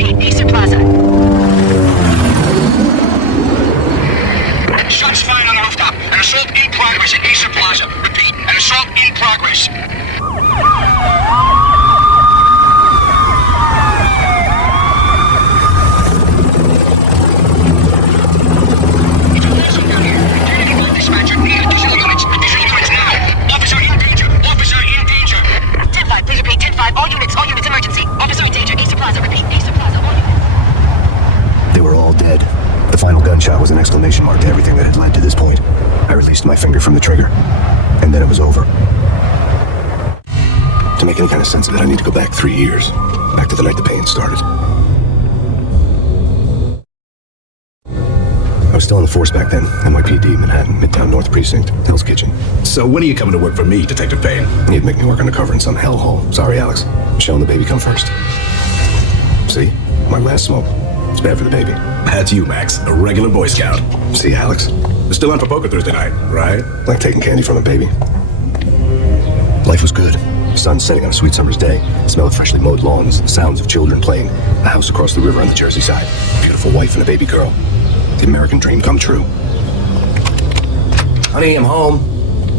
Repeat, Eastern Plaza. Shots fired on the rooftop. An assault in progress at Eastern Plaza. Repeat, an assault in progress. Dispatcher, need additional units. Additional units now. Officer in danger. Officer in danger. 10-5, please repeat. 10-5, all units, emergency. Officer in danger. Eastern Plaza, repeat. Eastern Plaza, all units. They were all dead. The final gunshot was an exclamation mark to everything that had led to this point. I released my finger from the trigger, and then it was over. To make any kind of sense of it, I need to go back 3 years. Back to the night the pain started. I was still on the force back then. NYPD, Manhattan, Midtown North Precinct, Hell's Kitchen. So when are you coming to work for me, Detective Payne? He'd make me work undercover in some hellhole. Sorry, Alex. Michelle and the baby come first. See? My last smoke. It's bad for the baby. That's you, Max. A regular Boy Scout. See, Alex? We're still on for poker Thursday night, right? Like taking candy from a baby. Life was good. The sun setting on a sweet summer's day. The smell of freshly mowed lawns. The sounds of children playing. A house across the river on the Jersey side. A beautiful wife and a baby girl. The American dream come true. Honey, I'm home.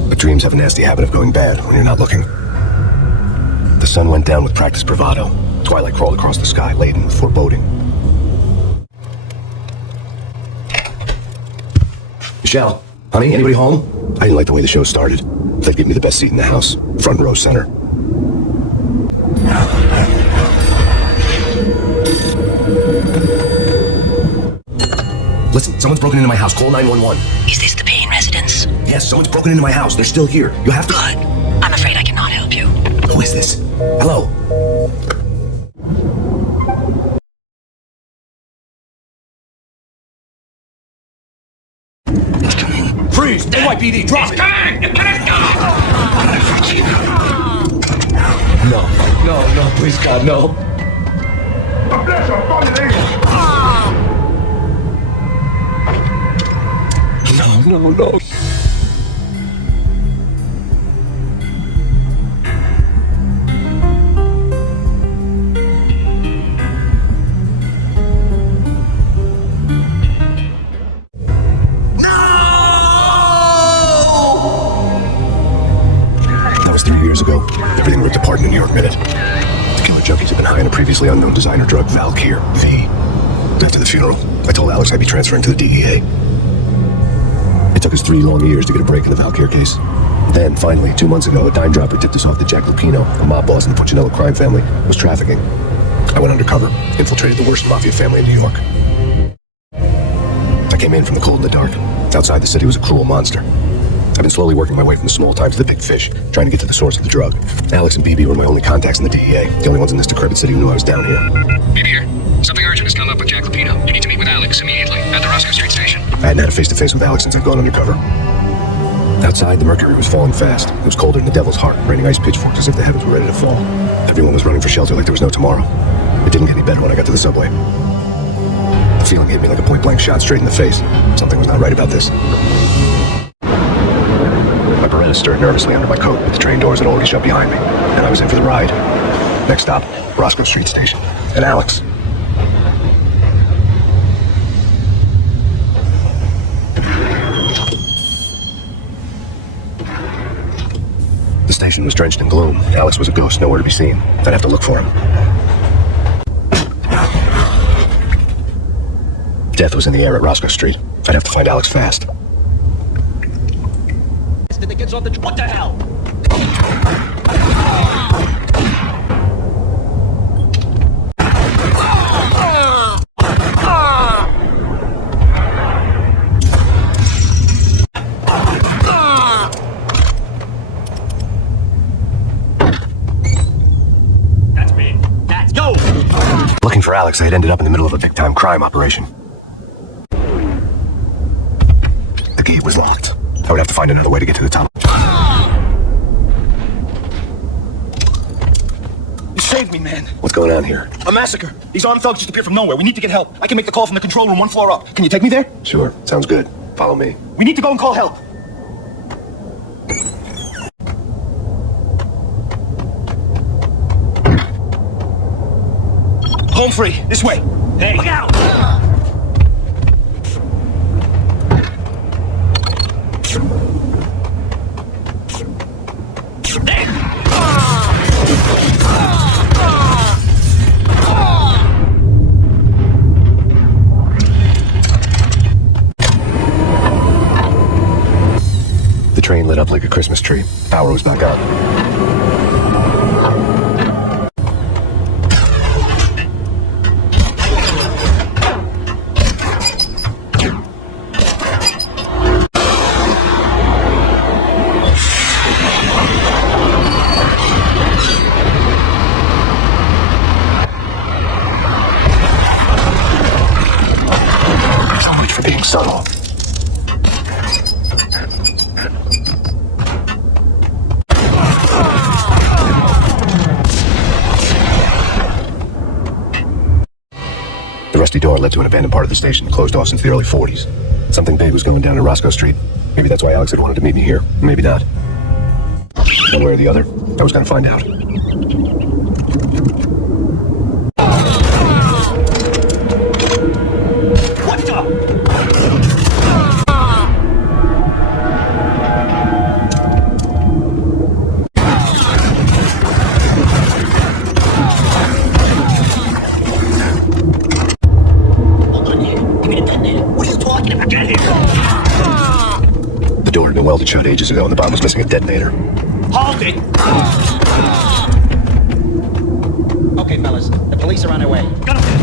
But dreams have a nasty habit of going bad when you're not looking. The sun went down with practiced bravado. Twilight crawled across the sky, laden with foreboding. Michelle, honey, anybody home? I didn't like the way the show started. They'd give me the best seat in the house, front row center. Listen, someone's broken into my house. Call 911. Is this the Payne residence? Yes, someone's broken into my house. They're still here. You have to... Good. I'm afraid I cannot help you. Who is this? Hello? It's coming. Freeze! NYPD, drop it! No, please, God, no. No. That was 3 years ago. Everything ripped apart in the New York Minute. The killer junkies had been high on a previously unknown designer drug, Valkyr, V. After the funeral, I told Alex I'd be transferring to the DEA. It took us 3 long years to get a break in the Valkyr case. Then, finally, 2 months ago, a dime dropper tipped us off that Jack Lupino, a mob boss in the Puccinello crime family, was trafficking. I went undercover, infiltrated the worst mafia family in New York. I came in from the cold in the dark. Outside the city was a cruel monster. I've been slowly working my way from the small time to the big fish, trying to get to the source of the drug. Alex and BB were my only contacts in the DEA, the only ones in this decrepit city who knew I was down here. BB here. Something urgent has come up with Jack Lupino. You need to meet with Alex immediately at the Roscoe Street station. I hadn't had a face-to-face with Alex since I'd gone undercover. Outside, the mercury was falling fast. It was colder than the devil's heart, raining ice pitchforks as if the heavens were ready to fall. Everyone was running for shelter like there was no tomorrow. It didn't get any better when I got to the subway. The feeling hit me like a point-blank shot straight in the face. Something was not right about this. My Beretta stirred nervously under my coat, but the train doors had already shut behind me, and I was in for the ride. Next stop, Roscoe Street Station. And Alex. The station was drenched in gloom. Alex was a ghost, nowhere to be seen. I'd have to look for him. Death was in the air at Roscoe Street. I'd have to find Alex fast. What the hell? That's me. Let's go! Looking for Alex, I had ended up in the middle of a big-time crime operation. The gate was locked. I would have to find another way to get to the top. You saved me, man. What's going on here? A massacre. These armed thugs just appeared from nowhere. We need to get help. I can make the call from the control room 1 floor up. Can you take me there? Sure, sounds good. Follow me. We need to go and call help. Home free. This way. Hey. Look out! The train lit up like a Christmas tree. Power was back on. So much for being subtle. The rusty door led to an abandoned part of the station, closed off since the early 40s. Something big was going down in Roscoe Street. Maybe that's why Alex had wanted to meet me here. Maybe not. One way or the other, I was going to find out. What the? The door had been welded shut ages ago and the bomb was missing a detonator. Halt it! Okay, fellas, the police are on their way. Got him!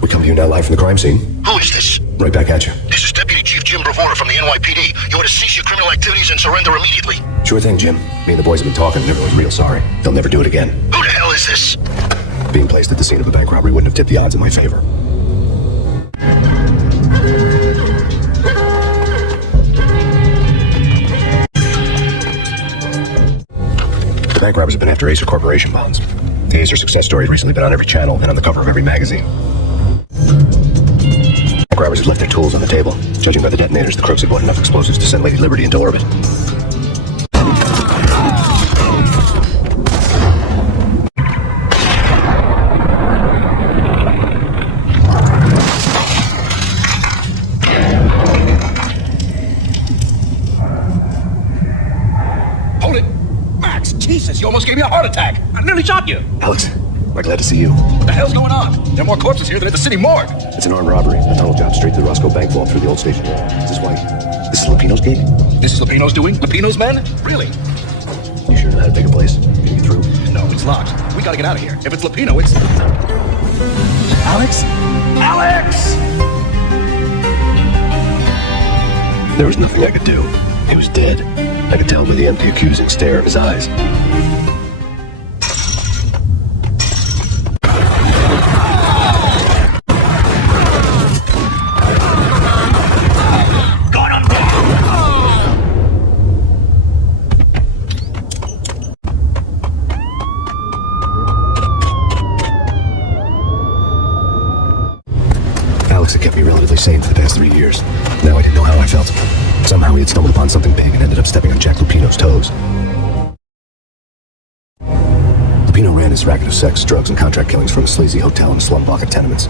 We come to you now live from the crime scene. Who is this? Right back at you. This is Deputy Chief Jim Bravura from the NYPD. You ought to cease your criminal activities and surrender immediately. Sure thing, Jim. Me and the boys have been talking and everyone's real sorry. They'll never do it again. Who the hell is this? Being placed at the scene of a bank robbery wouldn't have tipped the odds in my favor. The bank robbers have been after Acer Corporation bonds. The Acer success story has recently been on every channel and on the cover of every magazine. Bank robbers had left their tools on the table. Judging by the detonators, the crooks had bought enough explosives to send Lady Liberty into orbit. Hold it! Max, Jesus, you almost gave me a heart attack. I nearly shot you. Alex, I'm glad to see you. What the hell's going on? There are more corpses here than at the city morgue. It's an armed robbery. A tunnel job straight to the Roscoe Bank vault through the old station wall. Is this why? This is Lupino's gate? This is Lupino's doing? Lupino's men? Really? You sure know how to take a place? Can you get through? No, it's locked. We gotta get out of here. If it's Lupino, it's... Alex? Alex! There was nothing I could do. He was dead. I could tell by the empty, accusing stare in his eyes. Alex had kept me relatively sane for the past 3 years. Now I didn't know how I felt. Somehow he had stumbled upon something big and ended up stepping on Jack Lupino's toes. Lupino ran his racket of sex, drugs, and contract killings from a sleazy hotel in a slum block of tenements.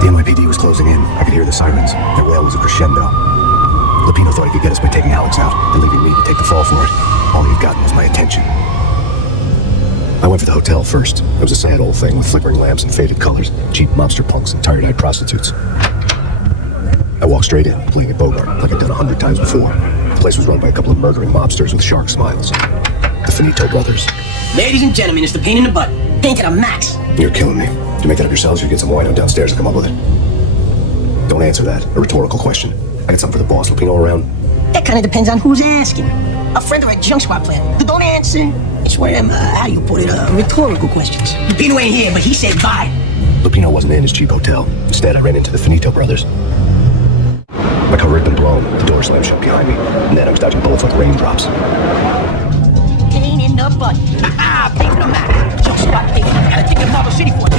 The NYPD was closing in. I could hear the sirens. Their wail was a crescendo. Lupino thought he could get us by taking Alex out and leaving me to take the fall for it. All he'd gotten was my attention. I went for the hotel first. It was a sad old thing with flickering lamps and faded colors, cheap mobster punks and tired-eyed prostitutes. I walked straight in, playing at Bogart, like I'd done 100 times before. The place was run by a couple of murdering mobsters with shark smiles. The Finito brothers. Ladies and gentlemen, it's the pain in the butt. Pain to the max. You're killing me. Did you make that up yourselves or you get some wino downstairs and come up with it? Don't answer that. A rhetorical question. I got something for the boss. Lupino around? That kind of depends on who's asking. A friend or a junk squad player. But don't answer. It's one of them, how you put it, rhetorical questions. Lupino ain't here, but he said bye. Lupino wasn't in his cheap hotel. Instead, I ran into the Finito brothers. My cover had been blown. The door slammed shut behind me. And then I was dodging bullets like raindrops. Pain in the Bug Bud. Beat the Max. Jump squad, baby. Gotta take it Marble City for it.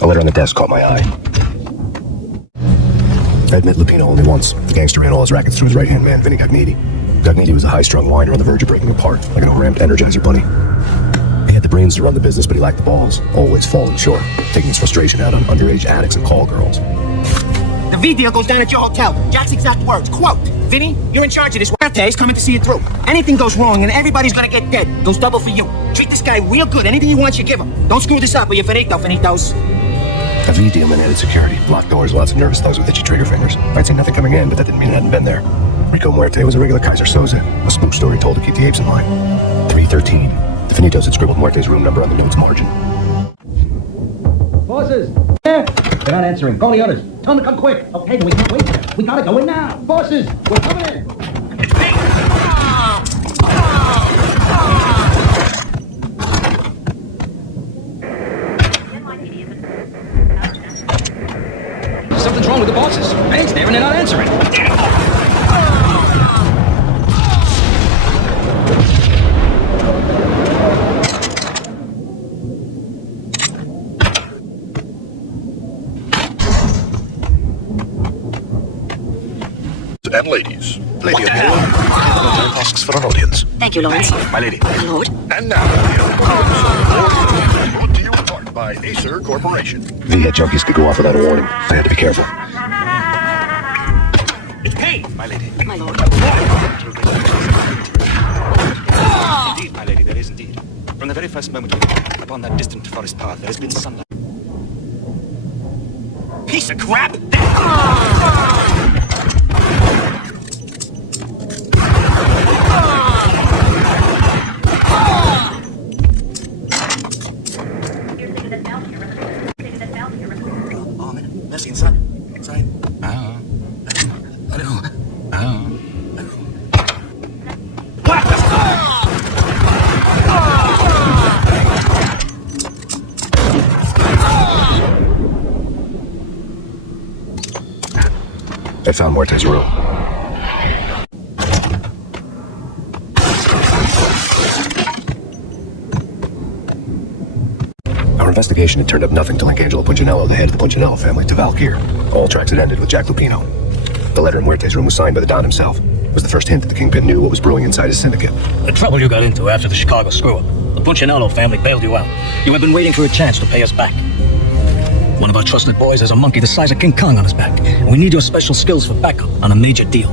A letter on the desk caught my eye. I admit Lupino only once. The gangster ran all his rackets through his right-hand man, Vinny Gagniti. Gagniti was a high-strung whiner on the verge of breaking apart, like an over-amped Energizer bunny. He had the brains to run the business, but he lacked the balls, always falling short, taking his frustration out on underage addicts and call girls. The V deal goes down at your hotel. Jack's exact words, quote, Vinny, you're in charge of this. Huerte's coming to see it through. Anything goes wrong and everybody's gonna get dead. Goes double for you. Treat this guy real good. Anything he wants, you give him. Don't screw this up or you're finito, finitos. A V deal meant added security, locked doors, lots of nervous thugs with itchy trigger fingers. I'd say nothing coming in, but that didn't mean it hadn't been there. Rico Muerte was a regular Kaiser Soze, a spoof story told to keep the apes in line. 313. The Finitos had scribbled Muerte's room number on the note's margin. Bosses! Yeah? They're not answering. Call the others. Tell them to come quick. Okay, then we can't wait. We gotta go in now. Bosses, we're coming in. Something's wrong with the bosses. Man's there and they're not answering. And ladies, Lady O'Neill asks for an audience. Thank you, Lawrence. My lady. My lord. And now, brought to you in part by Acer Corporation. The junkies could go off without a warning. I had to be careful. It's Payne! My lady. My lord. Indeed, my lady, there is indeed. From the very first moment we walked upon that distant forest path, there has been sunlight. Piece of crap! Let's inside. Inside. I found Muerte's room. Our investigation had turned up nothing to link Angelo Punchinello, the head of the Punchinello family, to Valkyr. All tracks had ended with Jack Lupino. The letter in Muerte's room was signed by the Don himself. It was the first hint that the Kingpin knew what was brewing inside his syndicate. The trouble you got into after the Chicago screw-up. The Punchinello family bailed you out. You have been waiting for a chance to pay us back. One of our trusted boys has a monkey the size of King Kong on his back, and we need your special skills for backup on a major deal.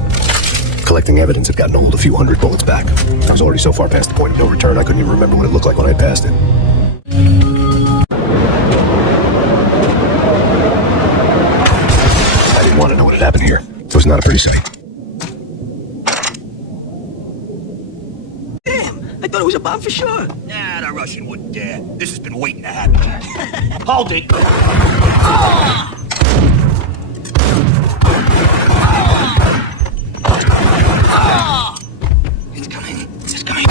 Collecting evidence had gotten hold a few hundred bullets back. I was already so far past the point of no return, I couldn't even remember what it looked like when I passed it. I didn't want to know what had happened here. It was not a pretty sight. Damn, I thought it was a bomb for sure. Nah, the Russian wouldn't dare. This has been waiting to happen. Hold it. It's coming. It's coming.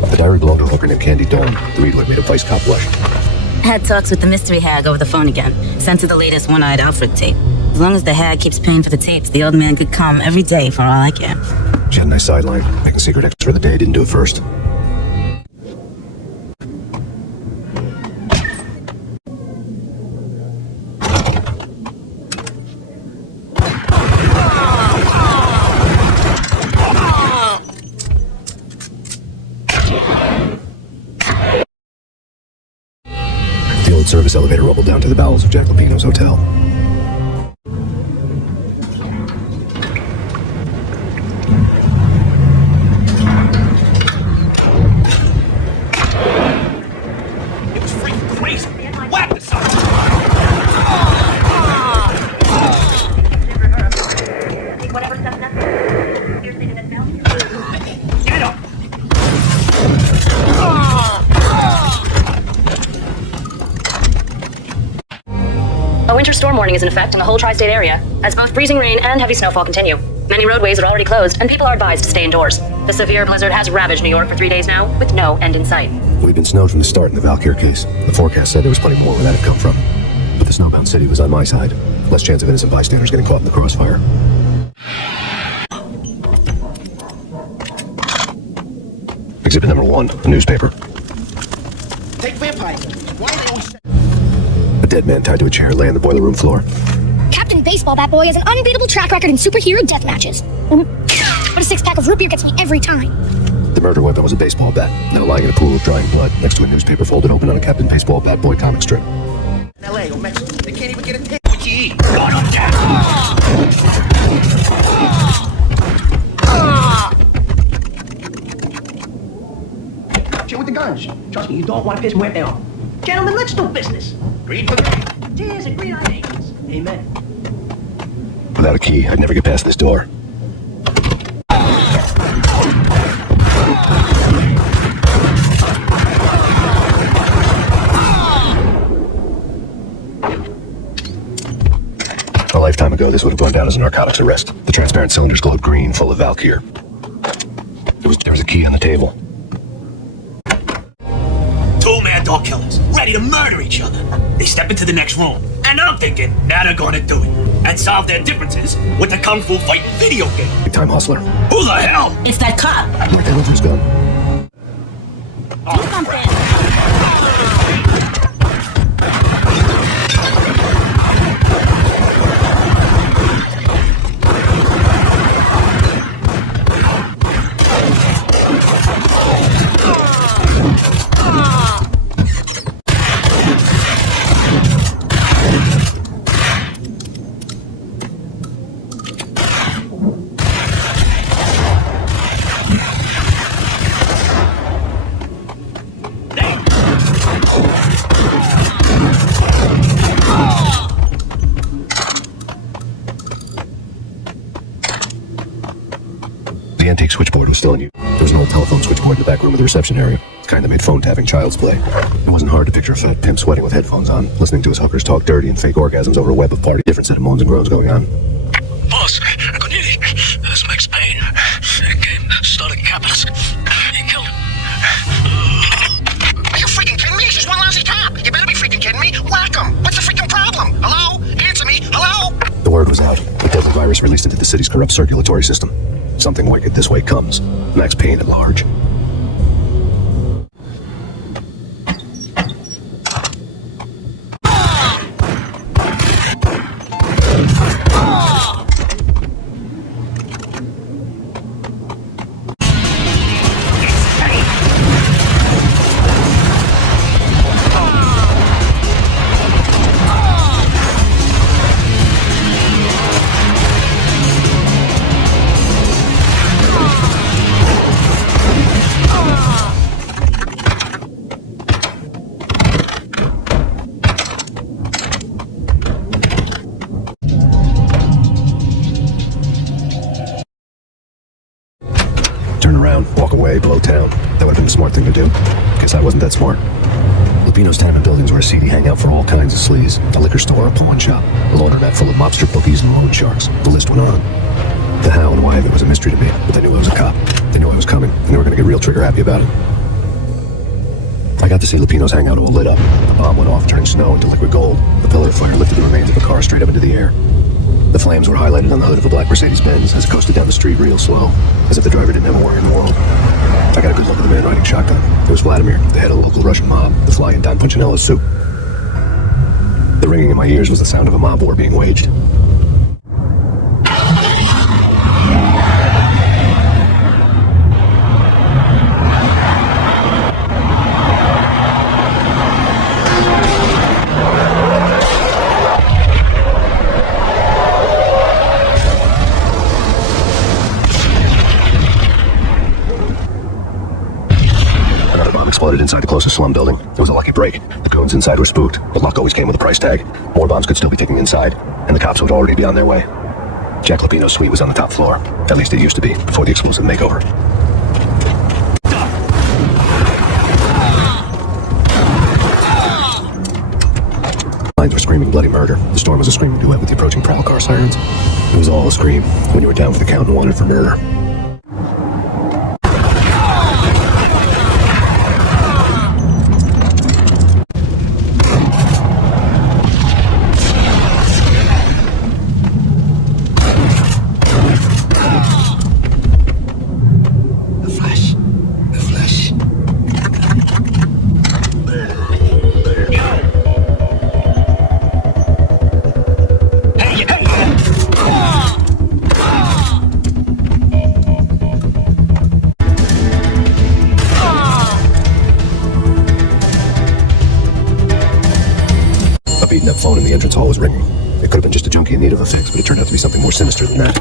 The diary belonged to a hooker named Candy Dawn. The read made a vice cop blush. Had talks with the mystery hag over the phone again. Sent her the latest one-eyed Alfred tape. As long as the hag keeps paying for the tapes, the old man could come every day for all I care. She had a nice sideline. Making secret extra of the day, didn't do it first. The old service elevator rumbled down to the bowels of Jack Lupino's hotel. It was freaking crazy. Whack the son. Get up. A winter storm warning is in effect in the whole tri-state area, as both freezing rain and heavy snowfall continue. Many roadways are already closed, and people are advised to stay indoors. The severe blizzard has ravaged New York for 3 days now, with no end in sight. We've been snowed from the start in the Valkyr case. The forecast said there was plenty more where that had come from. But the snowbound city was on my side. Less chance of innocent bystanders getting caught in the crossfire. Exhibit number 1, a newspaper. Take vampire. Why are they always... A dead man tied to a chair lay on the boiler room floor. Captain Baseball Bat Boy has an unbeatable track record in superhero death matches. But a 6-pack of root beer gets me every time. The murder weapon was a baseball bat, now lying in a pool of drying blood next to a newspaper folded open on a Captain Baseball Bat Boy comic strip. LA or Mexico, they can't even get a tip. What you eat? What on that? Shit with the guns. Trust me, you don't want to piss me where they are. Gentlemen, let's do business. Green for green. Cheers and green on angels. Amen. Without a key, I'd never get past this door. A lifetime ago, this would have gone down as a narcotics arrest. The transparent cylinders glowed green, full of Valkyr. There was a key on the table. 2 mad dog killers, ready to murder each other. They step into the next room, and I'm thinking, now they're gonna do it. And solve their differences with the Kung Fu fighting video game. Big time hustler. Who the hell? It's that cop. Where the hell is his gun? Do something. The antique switchboard was still in use. There was an old telephone switchboard in the back room of the reception area. The kind that made phone tapping child's play. It wasn't hard to picture a fat pimp sweating with headphones on, listening to his hookers talk dirty and fake orgasms over a web of party. Different set of moans and groans going on. Boss, Cornelia, that's Max Payne. Game started capitalist. He killed him. Are you freaking kidding me? It's just one lousy cop. You better be freaking kidding me. Whack him. What's the freaking problem? Hello? Answer me. Hello? The word was out. A deadly virus released into the city's corrupt circulatory system. Something wicked this way comes. Max Payne at large. Turn around, walk away, blow town. That would have been the smart thing to do. Guess I wasn't that smart. Lupino's tenement buildings were a seedy hangout for all kinds of sleaze. A liquor store, a pawn shop, a laundromat full of mobster bookies and loan sharks. The list went on. The how and why of it was a mystery to me, but they knew I was a cop. They knew I was coming, and they were going to get real trigger happy about it. I got to see Lupino's hangout all lit up. The bomb went off, turning snow into liquid gold. The pillar of fire lifted the remains of the car straight up into the air. The flames were highlighted on the hood of a black Mercedes-Benz as it coasted down the street real slow, as if the driver didn't have a worry in the world. I got a good look at the man riding shotgun. It was Vladimir, the head of the local Russian mob, the fly in Don Punchinello's suit. The ringing in my ears was the sound of a mob war being waged. Exploded inside the closest slum building. It was a lucky break. The goons inside were spooked, but luck always came with a price tag. More bombs could still be ticking inside, and the cops would already be on their way. Jack Lupino's suite was on the top floor. At least it used to be, before the explosive makeover. Lines were screaming bloody murder. The storm was a screaming duet with the approaching prowl car sirens. It was all a scream when you were down for the count and wanted for murder. That phone in the entrance hall was ringing. It could have been just a junkie in need of a fix, but it turned out to be something more sinister than that.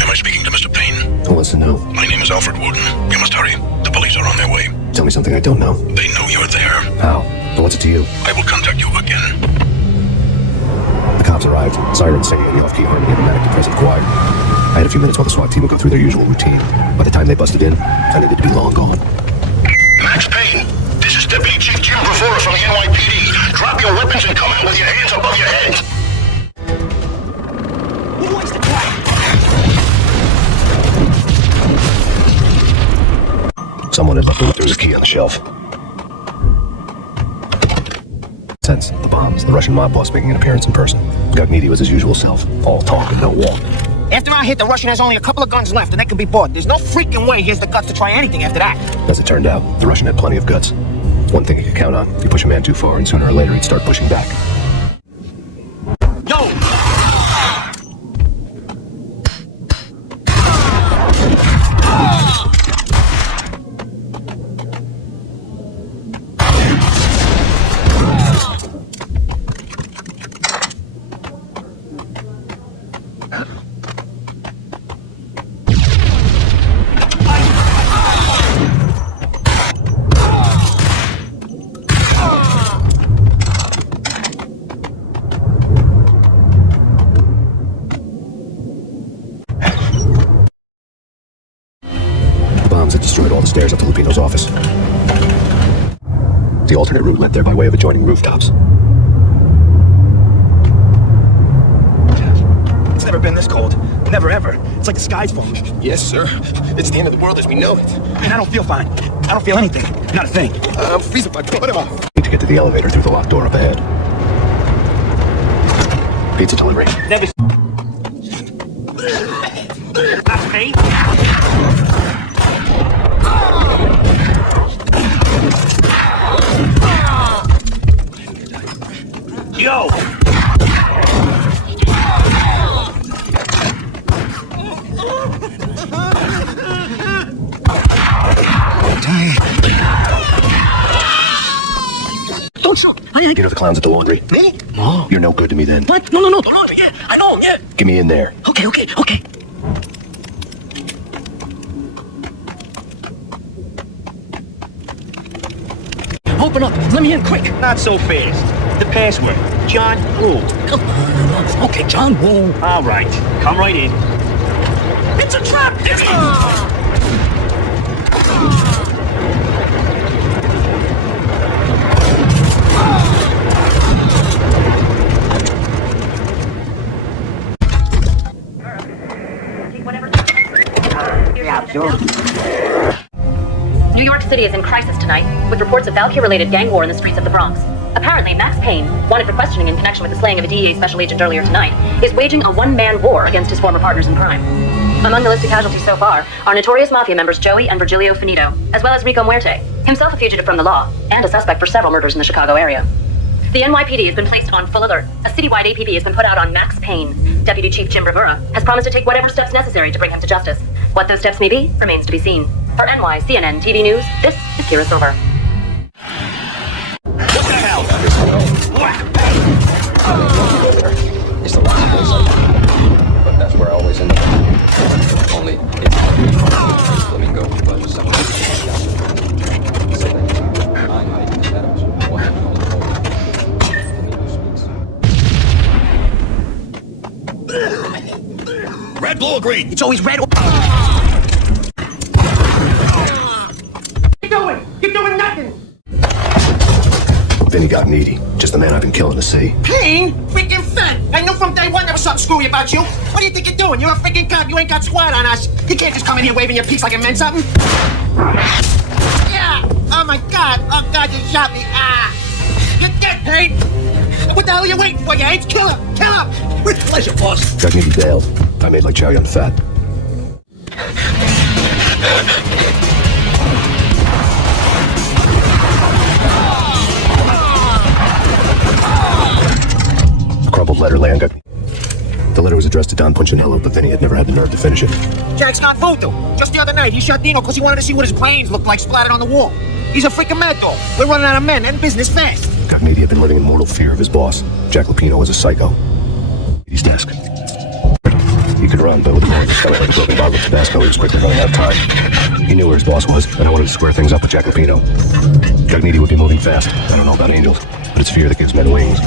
Am I speaking to Mr. Payne? Who wants to know? My name is Alfred Wooten. You must hurry. The police are on their way. Tell me something I don't know. They know you're there. How? But what's it to you? I will contact you again. The cops arrived, sirens singing in the off-key harmony of a manic depressive choir. I had a few minutes while the SWAT team would go through their usual routine. By the time they busted in, I needed to be long gone. Max Payne, this is Deputy Chief Jim Bravura from the NYPD. Drop your weapons and come out with your hands above your head. Who wants to try? Someone had left me. There was a key on the shelf. Sense, the bombs, the Russian mob boss making an appearance in person. Gagniti was his usual self, all talk and no walk. After I hit, the Russian has only a couple of guns left, and they can be bought. There's no freaking way he has the guts to try anything after that. As it turned out, the Russian had plenty of guts. One thing he could count on, you push a man too far, and sooner or later he'd start pushing back. Yo! Bombs had destroyed all the stairs up to Lupino's office. The alternate route led there by way of adjoining rooftops. It's never been this cold. Never ever. It's like the sky's falling. Yes, sir. It's the end of the world as we know it. And I don't feel fine. I don't feel anything. Not a thing. I'm freezing my butt off. Need to get to the elevator through the locked door up ahead. Pizza delivery. Max Payne? Yo! Don't shoot. You know the clowns at the laundry? Me? No. You're no good to me then. What? No, the laundry. Yeah, I know him, yeah. Get me in there. Okay. Open up. Let me in quick. Not so fast. The password. John Woo. Come on. Okay, John Woo. All right. Come right in. It's a trap! New York City is in crisis tonight, with reports of Valkyrie-related gang war in the streets of the Bronx. Apparently, Max Payne, wanted for questioning in connection with the slaying of a DEA special agent earlier tonight, is waging a one-man war against his former partners in crime. Among the list of casualties so far are notorious mafia members Joey and Virgilio Finito, as well as Rico Muerte, himself a fugitive from the law, and a suspect for several murders in the Chicago area. The NYPD has been placed on full alert. A citywide APB has been put out on Max Payne. Deputy Chief Jim Bravura has promised to take whatever steps necessary to bring him to justice. What those steps may be remains to be seen. For NYCNN TV News, this is Kira Silver. What the hell? It's the last place I go. But that's where I always end up. Only it's flamingo, but something. Red, blue, or green? It's always red. You're doing nothing! Vinny Gagniti, just the man I've been killing to see. Payne? Freaking fat! I knew from day one there was something screwy about you. What do you think you're doing? You're a freaking cop. You ain't got squad on us. You can't just come in here waving your piece like it meant something. Yeah. Oh my God. Oh God, you shot me. Ah. You're dead, Payne. What the hell are you waiting for, you ain't? Kill him. Kill him. With pleasure, boss. Got me bailed. I made like chow yum fat. A crumpled letter lay on Got. The letter was addressed to Don Punchinello, but Vinny had never had the nerve to finish it. Jack's not voodoo. Just the other night, he shot Dino because he wanted to see what his brains looked like splattered on the wall. He's a freaking mad dog. We're running out of men and business fast. Cogniti had been living in mortal fear of his boss. Jack Lupino was a psycho. His desk. He could run, but with a man who stomach like a broken bottle of Tabasco, he was quickly running out of time. He knew where his boss was, and I wanted to square things up with Jack Lupino. Cogniti would be moving fast. I don't know about angels, but it's fear that gives men wings.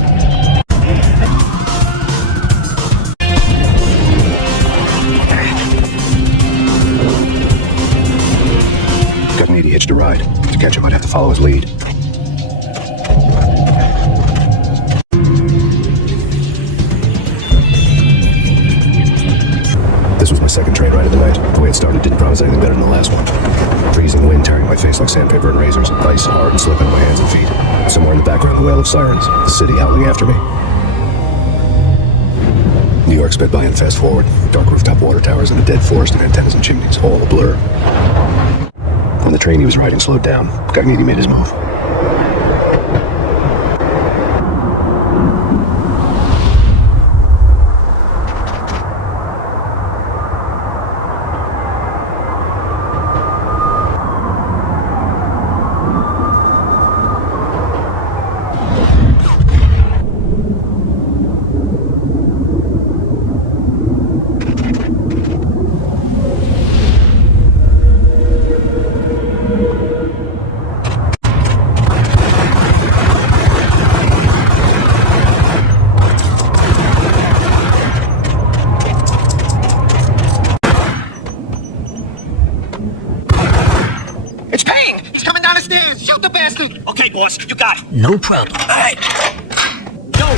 Cogniti hitched a ride. To catch him, I'd have to follow his lead. This was my second train ride of the night. The way it started didn't promise anything better than the last one. Freezing wind tearing my face like sandpaper and razors, ice hard and slipping on my hands and feet. Somewhere in the background, the wail of sirens, the city howling after me. New York sped by and fast forward. Dark rooftop water towers and a dead forest of antennas and chimneys, all a blur. When the train he was riding slowed down, Cogniti made his move. It's Payne! He's coming down the stairs! Shoot the bastard! Okay, boss, you got it. No problem. All right. Go.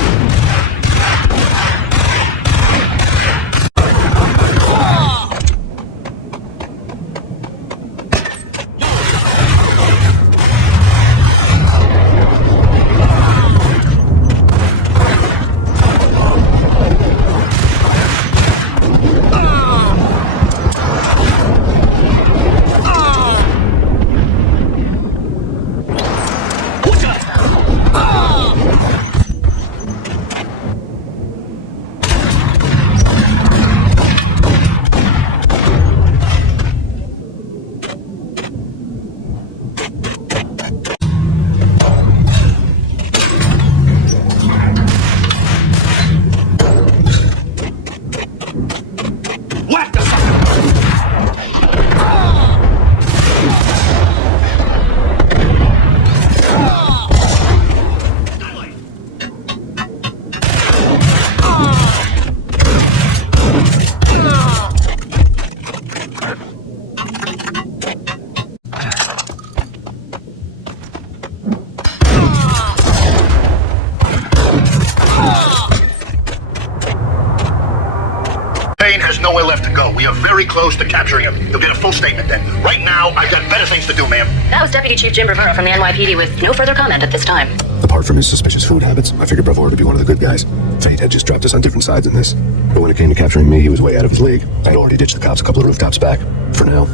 Nowhere left to go. We are very close to capturing him. You'll get a full statement then. Right now, I've got better things to do, ma'am. That was Deputy Chief Jim Rivera from the NYPD with no further comment at this time. Apart from his suspicious food habits, I figured Bravura would be one of the good guys. Fate had just dropped us on different sides in this. But when it came to capturing me, he was way out of his league. I'd already ditched the cops a couple of rooftops back. For now.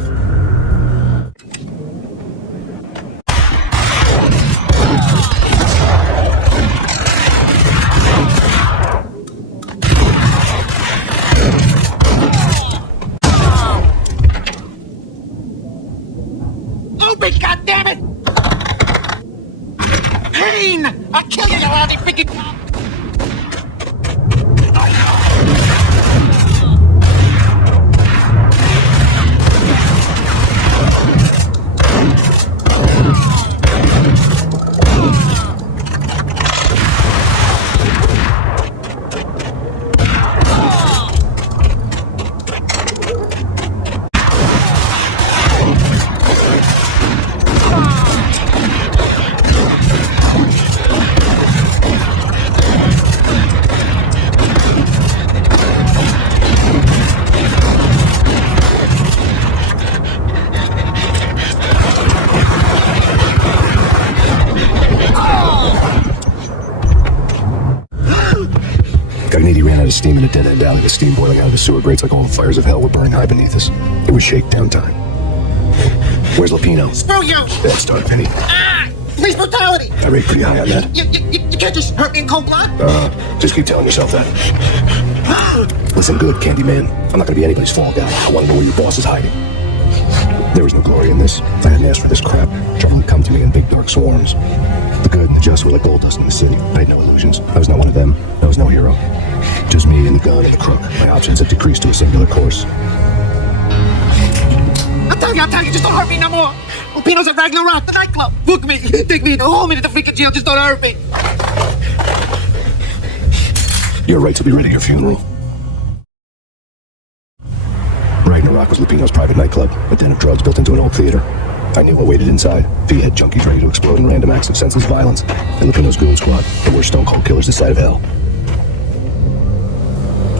Open, goddammit! Payne! I'll kill you, you lousy freaking cop! a dead-end alley with steam boiling out of the sewer grates like all the fires of hell were burning high beneath us. It was shakedown time. Where's Lupino? Screw you! Bad start, Penny. Ah! Police brutality! I rate pretty high on that. You can't just hurt me in cold blood? Just keep telling yourself that. Listen good, Candyman. I'm not gonna be anybody's fall guy. I wanna know where your boss is hiding. There was no glory in this. I hadn't asked for this crap. Trouble had come to me in big dark swarms. The good and the just were like gold dust in the city. I had no illusions. I was not one of them. I was no hero. Just me and the gun and the crook. My options had decreased to a singular course. I'll tell you, just don't hurt me no more. Lupino's at Ragnarok, the nightclub. Book me, take me, hold me to the freaking jail, just don't hurt me. You're right to be ready at your funeral. Ragnarok was Lupino's private nightclub, a den of drugs built into an old theater. I knew what waited inside. V had junkies ready to explode in random acts of senseless violence, and Lupino's goon squad, the worst stone-cold killers this side of hell.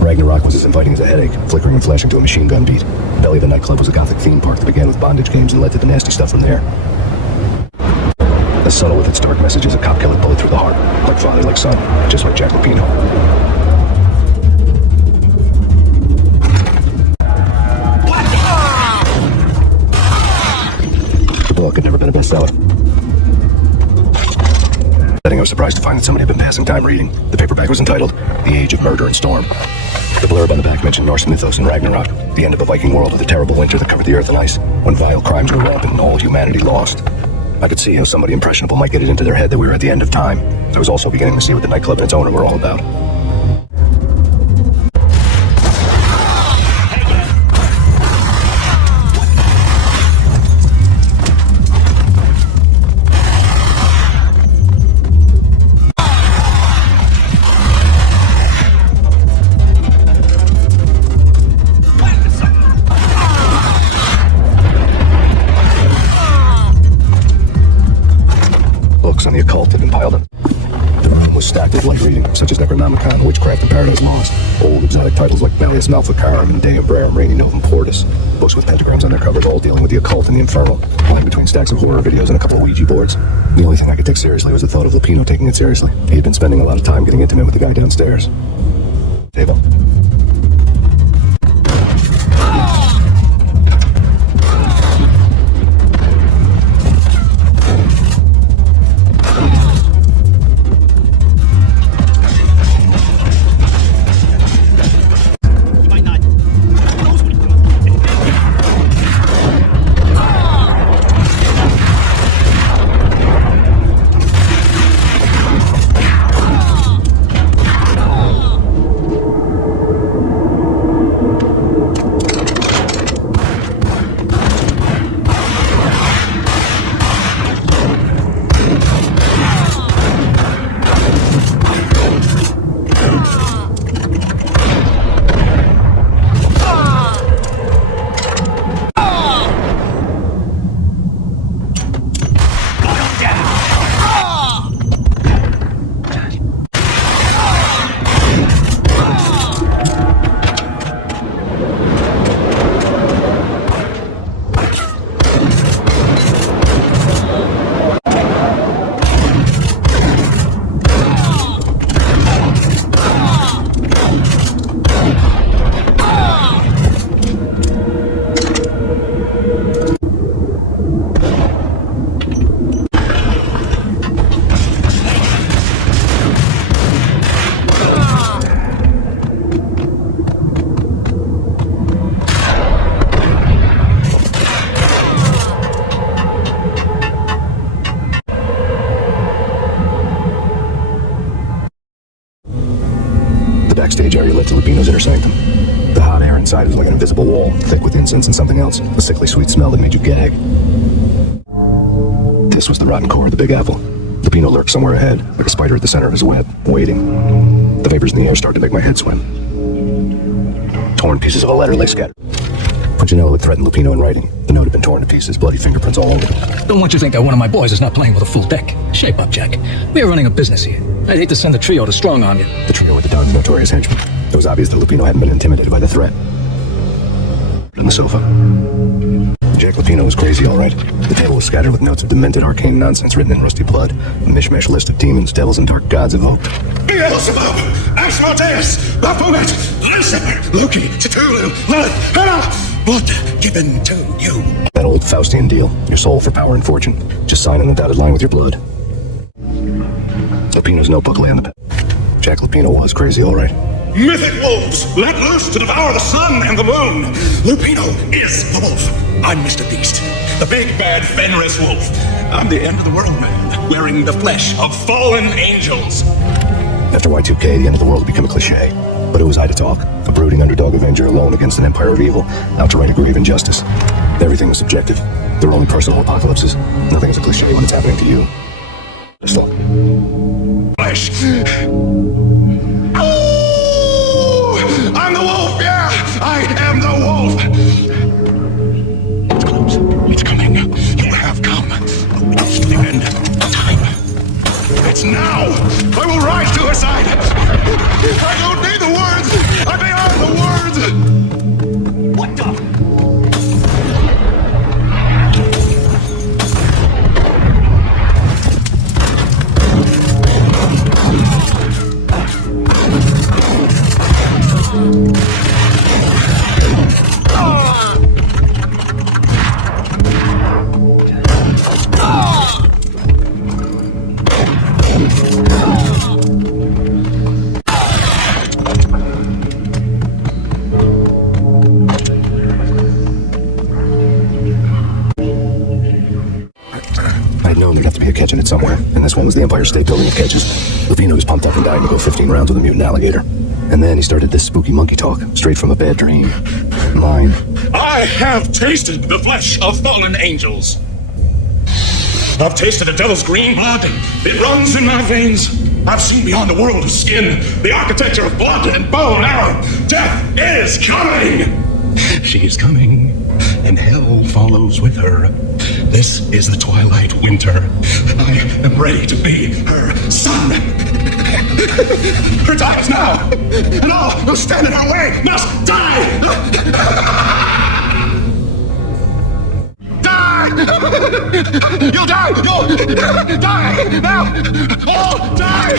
Ragnarok was as inviting as a headache, flickering and flashing to a machine gun beat. The belly of the nightclub was a gothic theme park that began with bondage games and led to the nasty stuff from there. As subtle with its dark message as a cop killer bullet through the heart, like father, like son, just like Jack Lupino. The book had never been a bestseller. I was surprised to find that somebody had been passing time reading. The paperback was entitled The Age of Murder and Storm. The blurb on the back mentioned Norse mythos and Ragnarok, the end of a Viking world with a terrible winter that covered the earth in ice, when vile crimes were rampant and all humanity lost. I could see how somebody impressionable might get it into their head that we were at the end of time. I was also beginning to see what the nightclub and its owner were all about. On the occult had been piled up. The room was stacked with light reading, such as Necronomicon, Witchcraft, and Paradise Lost. Old exotic titles like Malleus Malficarum and Deum Brerum Reini Novum Portus. Books with pentagrams on their covers, all dealing with the occult and the infernal, lying between stacks of horror videos and a couple of Ouija boards. The only thing I could take seriously was the thought of Lupino taking it seriously. He had been spending a lot of time getting intimate with the guy downstairs. Table. The backstage area led to Lupino's inner sanctum. The hot air inside was like an invisible wall, thick with incense and something else, a sickly sweet smell that made you gag. This was the rotten core of the Big Apple. Lupino lurked somewhere ahead, like a spider at the center of his web, waiting. The vapors in the air started to make my head swim. Torn pieces of a letter lay scattered. Punchinello had threatened Lupino in writing. The note had been torn to pieces, bloody fingerprints all over it. Don't want you to think that one of my boys is not playing with a full deck. Shape up, Jack. We are running a business here. I'd hate to send the trio to strong arm you. The trio were the Don's notorious henchmen. It was obvious that Lupino hadn't been intimidated by the threat. On the sofa. Jack Lupino was crazy, all right. The table was scattered with notes of demented arcane nonsense written in rusty blood. A mishmash list of demons, devils, and dark gods evoked. Beelzebub! Asmodeus, Baphomet, Lucifer, Loki, Cthulhu, Lilith, Hera, what given to you? That old Faustian deal. Your soul for power and fortune. Just sign on the dotted line with your blood. Lupino's notebook lay on the bed. Jack Lupino was crazy, all right. Mythic wolves, let loose to devour the sun and the moon. Lupino is the wolf. I'm Mr. Beast, the big bad Fenris wolf. I'm the end of the world man, wearing the flesh of fallen angels. After Y2K, the end of the world had become a cliche. But who was I to talk? A brooding underdog avenger alone against an empire of evil, out to right a grave injustice. Everything was subjective. There were only personal apocalypses. Nothing is a cliche when it's happening to you. Still. Flesh. Oh! I'm the wolf, yeah! I am the wolf! It's close. It's coming. You have come. It's the end of time. It's now! I will rise to her side! I don't need the words! I beyond the words! What the? Catching it somewhere, and this one was the Empire State Building of catches. Lupino was pumped up and dying to go 15 rounds with a mutant alligator. And then he started this spooky monkey talk, straight from a bad dream. Mine. I have tasted the flesh of fallen angels. I've tasted the devil's green blood, and it runs in my veins. I've seen beyond the world of skin, the architecture of blood and bow and arrow. Death is coming! She is coming, and hell follows with her. This is the twilight winter. I am ready to be her son. Her time is now, and all who stand in her way must die! Die! You'll die! You'll die! Now! All die!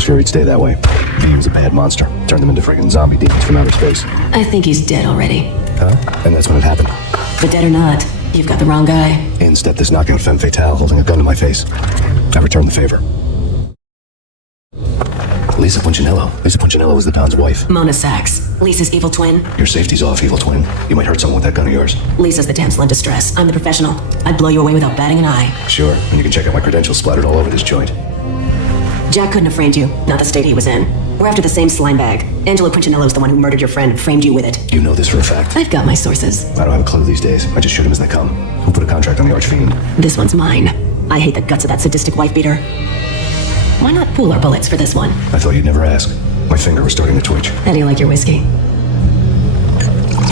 Sure he'd stay that way. He was a bad monster. Turned them into friggin' zombie demons from outer space. I think he's dead already. Huh? And that's when it happened. But dead or not, you've got the wrong guy. In stepped this knocking femme fatale holding a gun to my face. I returned the favor. Lisa Punchinello. Lisa Punchinello was the Don's wife. Mona Sachs. Lisa's evil twin. Your safety's off, evil twin. You might hurt someone with that gun of yours. Lisa's the damsel in distress. I'm the professional. I'd blow you away without batting an eye. Sure, and you can check out my credentials splattered all over this joint. Jack couldn't have framed you, not the state he was in. We're after the same slime bag. Angelo Punchinello's the one who murdered your friend and framed you with it. You know this for a fact. I've got my sources. I don't have a clue these days. I just shoot them as they come. Who put a contract on the Archfiend? This one's mine. I hate the guts of that sadistic wife beater. Why not pool our bullets for this one? I thought you'd never ask. My finger was starting to twitch. How do you like your whiskey?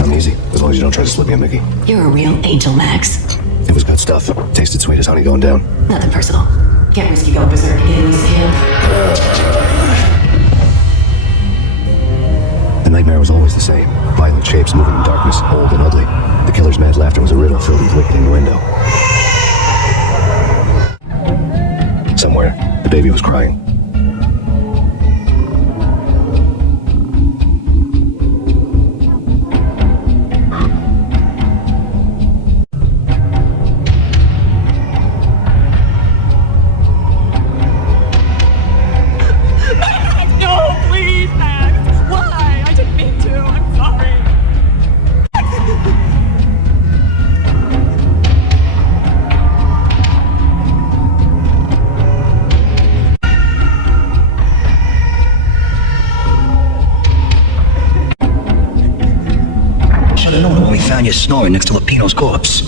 I'm easy, as long as you don't try to slip me a Mickey. You're a real angel, Max. It was good stuff. Tasted sweet as honey going down. Nothing personal. Can't risk you going berserk again, Lisa Cam. The nightmare was always the same. Violent shapes moving in darkness, old and ugly. The killer's mad laughter was a riddle filled with wicked innuendo. Somewhere, the baby was crying. You're snoring next to Lupino's corpse.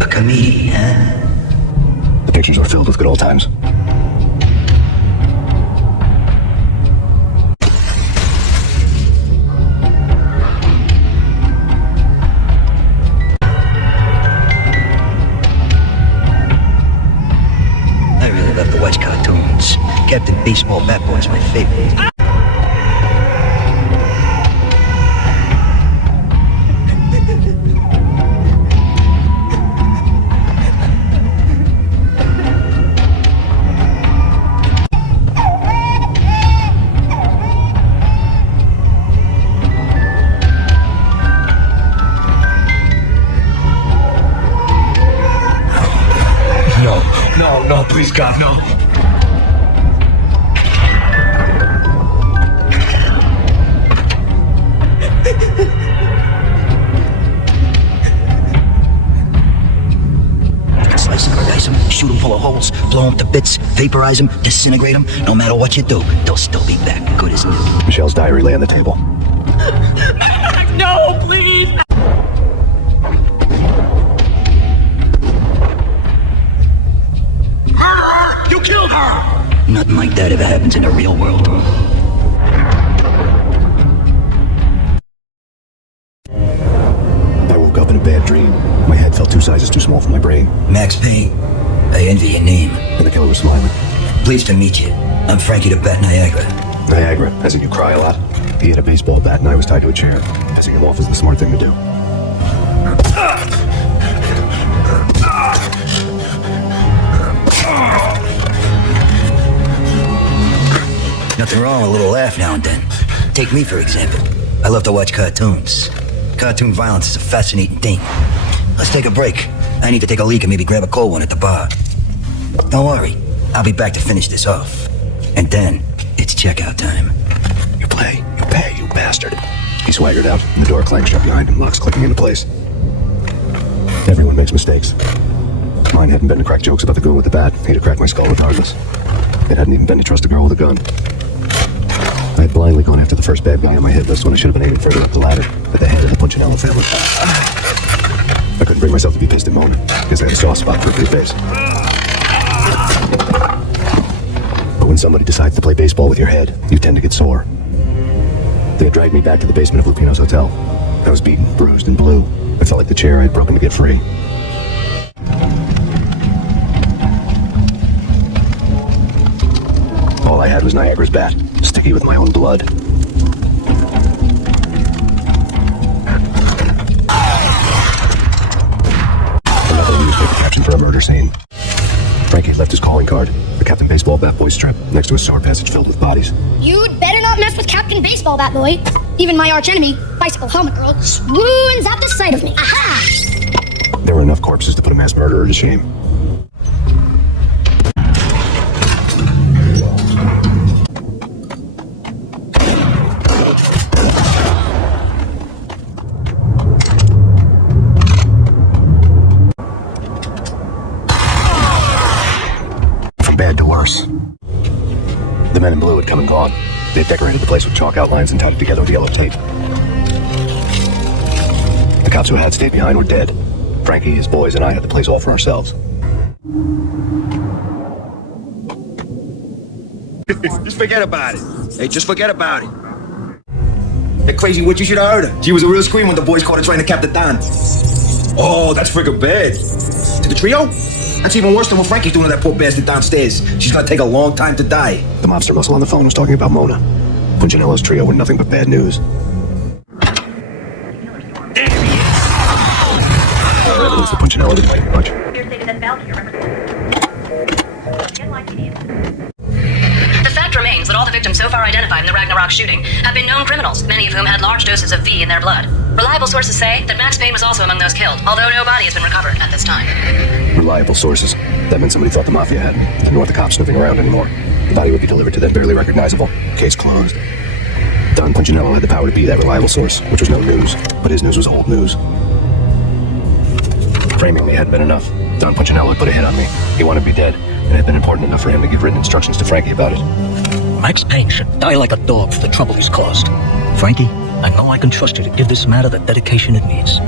A comedian, huh? The pictures were filled with good old times. Captain Baseball Bat Boy is my favorite. No, please, God, no. Slice them, dice them, shoot them full of holes, blow them to bits, vaporize them, disintegrate them. No matter what you do, they'll still be back good as new. Michelle's diary lay on the table. No, please! You killed her! Nothing like that ever happens in the real world. I woke up in a bad dream. My head felt 2 sizes too small for my brain. Max Payne. I envy your name. And the killer was smiling. Pleased to meet you. I'm Frankie the Bat Niagara. Niagara, as in you cry a lot. He had a baseball bat and I was tied to a chair. Passing him off is the smart thing to do. Nothing wrong with a little laugh now and then. Take me, for example. I love to watch cartoons. Cartoon violence is a fascinating thing. Let's take a break. I need to take a leak and maybe grab a cold one at the bar. Don't worry. I'll be back to finish this off. And then, it's checkout time. You play, you pay, you bastard. He swaggered out, and the door clanged shut behind him, locks clicking into place. Everyone makes mistakes. Mine hadn't been to crack jokes about the goon with the bat. He'd have cracked my skull regardless. It hadn't even been to trust a girl with a gun. I had blindly gone after the first bad guy on my hit list when I should have been aiming further up the ladder, at the head of the Punchinello family. I couldn't bring myself to be pissed at Mona, because I had a soft spot for her pretty face. But when somebody decides to play baseball with your head, you tend to get sore. They had dragged me back to the basement of Lupino's hotel. I was beaten, bruised, and blue. I felt like the chair I had broken to get free. All I had was Niagara's bat, sticky with my own blood. Another newspaper caption for a murder scene. Frankie left his calling card, the Captain Baseball Bat Boy strip, next to a sewer passage filled with bodies. You'd better not mess with Captain Baseball Bat Boy. Even my archenemy, Bicycle Helmet Girl, swoons at the sight of me. Aha! There were enough corpses to put a mass murderer to shame. Bad to worse. The men in blue had come and gone. They had decorated the place with chalk outlines and tied it together with yellow tape. The cops who had stayed behind were dead. Frankie, his boys, and I had the place all for ourselves. Just forget about it. Hey, just forget about it. That crazy witch, you should have heard her. She was a real scream when the boys caught her trying to cap the Don. Oh, that's friggin' bad. To the trio? That's even worse than what Frankie's doing to that poor bastard downstairs. She's gonna take a long time to die. The mobster muscle on the phone was talking about Mona. Punchinello's trio were nothing but bad news. There he is. At least the Punchinello didn't wait much. The fact remains that all the victims so far identified in the Ragnarok shooting have been known criminals, many of whom had large doses of V in their blood. Reliable sources say that Max Payne was also among those killed, although no body has been recovered at this time. Reliable sources. That meant somebody thought the Mafia had him. Didn't want the cops snooping around anymore. The body would be delivered to them barely recognizable. Case closed. Don Punchinello had the power to be that reliable source, which was no news. But his news was old news. Framing me hadn't been enough. Don Punchinello had put a hit on me. He wanted me dead, and it had been important enough for him to give written instructions to Frankie about it. Max Payne should die like a dog for the trouble he's caused. Frankie, I know I can trust you to give this matter the dedication it needs.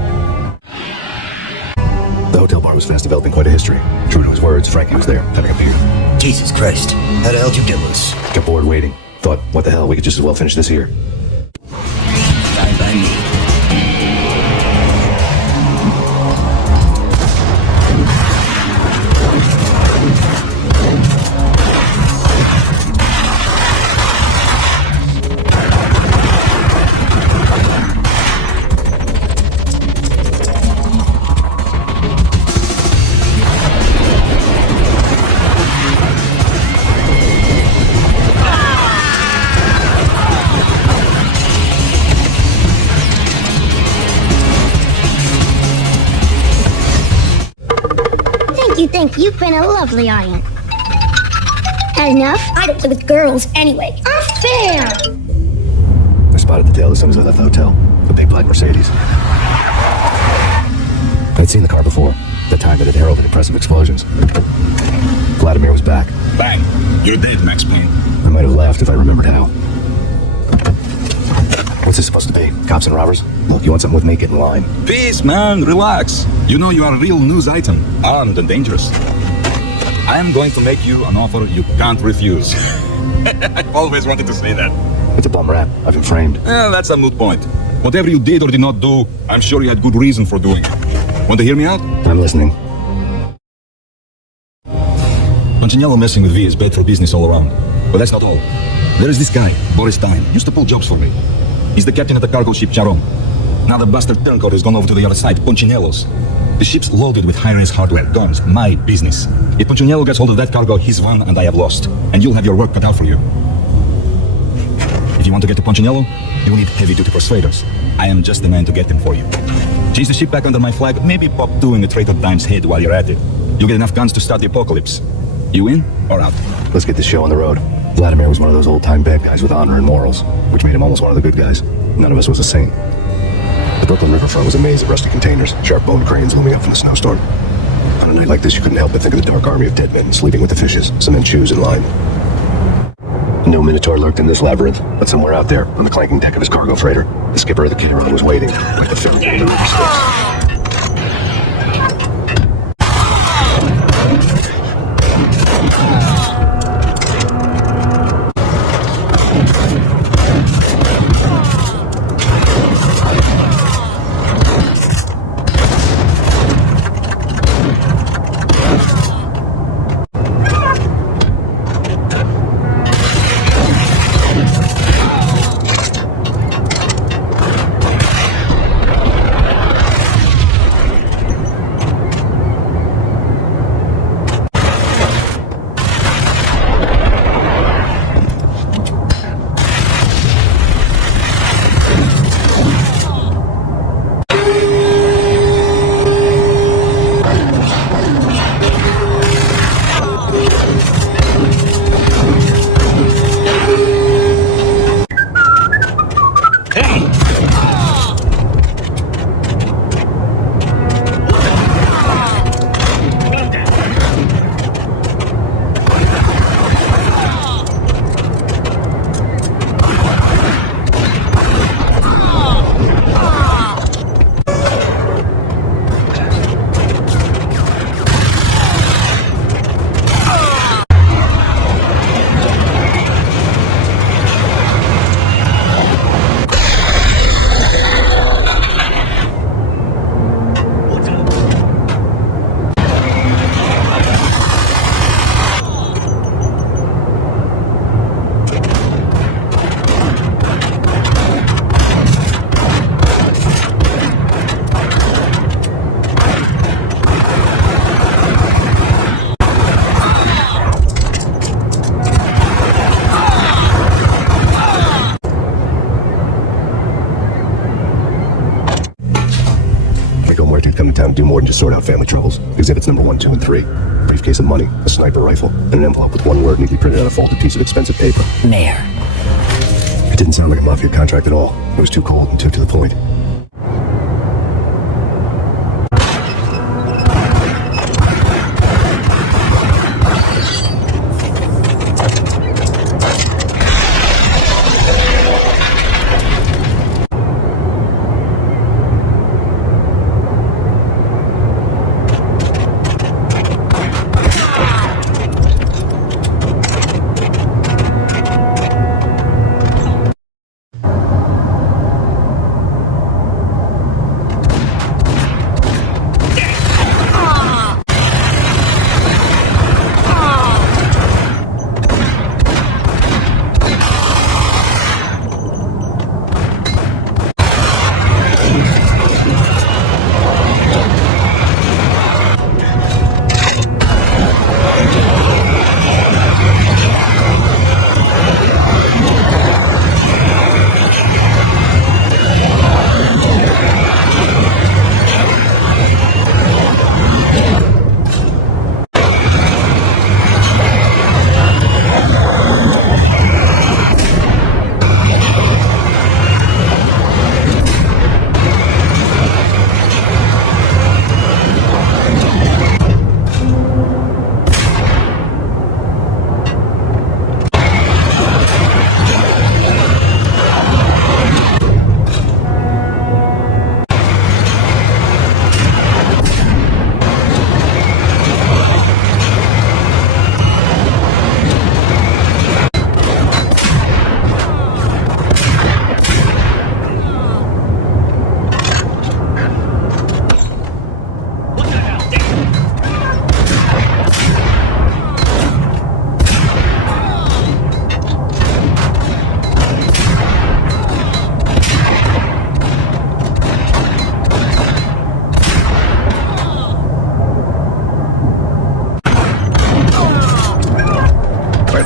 The hotel bar was fast developing quite a history. True to his words, Frankie was there, having a beer. Jesus Christ. How the hell did you get loose? Got bored waiting. Thought, what the hell, we could just as well finish this here. Fine by me. you think? You've been a lovely audience. Had enough? I don't play with girls anyway. Unfair! I spotted the tail as soon as I left the hotel. A big black Mercedes. I'd seen the car before. The time that it heralded impressive explosions. Vladimir was back. Bang! You're dead, Max Payne. I might have laughed if I remembered how. What's this supposed to be? Cops and robbers? Look, you want something with me? Get in line. Peace, man. Relax. You know you are a real news item. Armed and dangerous. I am going to make you an offer you can't refuse. I've always wanted to say that. It's a bum rap. I've been framed. That's a moot point. Whatever you did or did not do, I'm sure you had good reason for doing it. Want to hear me out? I'm listening. Punchinello messing with V is bad for business all around. But that's not all. There is this guy, Boris Stein. Used to pull jobs for me. He's the captain of the cargo ship Charon. Now the bastard turncoat has gone over to the other side, Punchinello's. The ship's loaded with high-rise hardware, guns, my business. If Punchinello gets hold of that cargo, he's won and I have lost. And you'll have your work cut out for you. If you want to get to Punchinello, you will need heavy-duty persuaders. I am just the man to get them for you. Change the ship back under my flag, maybe pop 2 in the Traitor Dime's head while you're at it. You'll get enough guns to start the apocalypse. You in or out? Let's get this show on the road. Vladimir was one of those old-time bad guys with honor and morals, which made him almost one of the good guys. None of us was a saint. The Brooklyn riverfront was a maze of rusty containers, sharp-boned cranes looming up from the snowstorm. On a night like this, you couldn't help but think of the dark army of dead men sleeping with the fishes, cement shoes in line. No Minotaur lurked in this labyrinth, but somewhere out there, on the clanking deck of his cargo freighter, the skipper of the Charon was waiting, like the film on the river Styx. Come to town to do more than just sort out family troubles. Exhibits number 1, 2, and 3. A briefcase of money, a sniper rifle, and an envelope with one word neatly printed on a folded piece of expensive paper. Mayor. It didn't sound like a mafia contract at all. It was too cold and too to the point.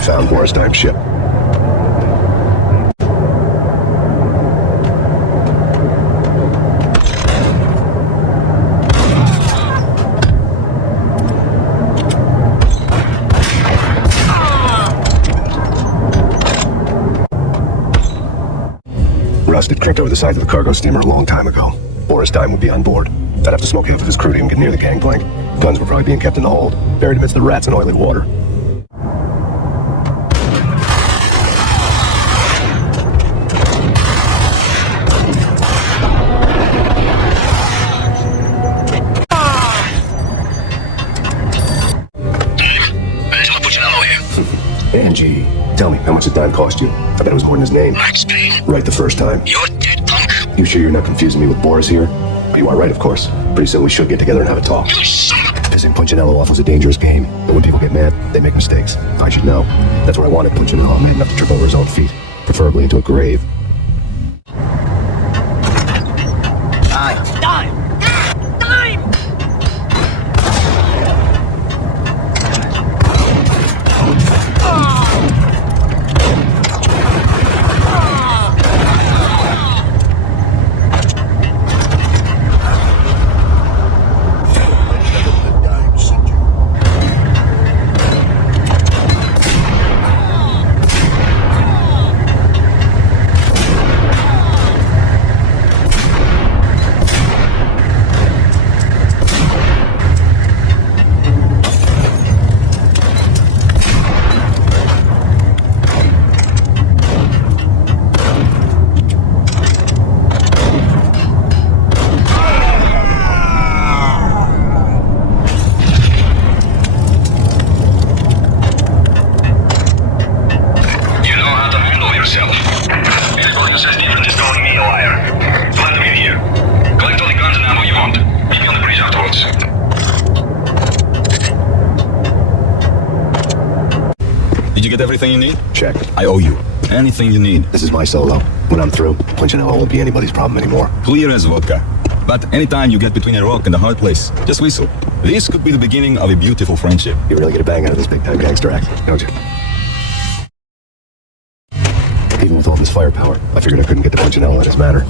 found Boris Dime's ship. Rust had crept over the side of the cargo steamer a long time ago. Boris Dime would be on board. I'd have to smoke half of his crew to even get near the gangplank. Guns were probably being kept in the hold, buried amidst the rats and oily water. Angie, tell me, how much did Dime cost you? I bet it was more than his name. Max Payne. Right the first time. You're dead, punk. You sure you're not confusing me with Boris here? You are right, of course. Pretty soon we should get together and have a talk. You son of a... Pissing Punchinello off was a dangerous game, but when people get mad, they make mistakes. I should know. That's where I wanted Punchinello mad enough to trip over his own feet, preferably into a grave. Everything you need? Check. I owe you. Anything you need. This is my solo. When I'm through, Punchinello won't be anybody's problem anymore. Clear as vodka. But anytime you get between a rock and a hard place, just whistle. This could be the beginning of a beautiful friendship. You really get a bang out of this big-time gangster act, don't you? Even with all this firepower, I figured I couldn't get to Punchinello in his manner.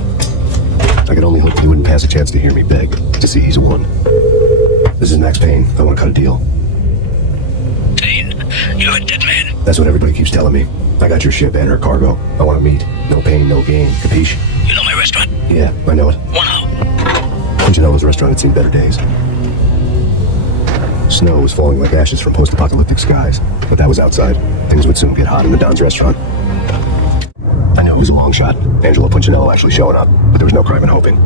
I could only hope that he wouldn't pass a chance to hear me beg, to see he's won. This is Max Payne. I want to cut a deal. Payne, you're a dead man. That's what everybody keeps telling me. I got your ship and her cargo. I want to meet. No pain, no gain. Capiche? You know my restaurant? Yeah, I know it. One-o. Punchinello's restaurant had seen better days. Snow was falling like ashes from post-apocalyptic skies, but that was outside. Things would soon get hot in the Don's restaurant. I knew it was a long shot, Angelo Punchinello actually showing up, but there was no crime in hoping.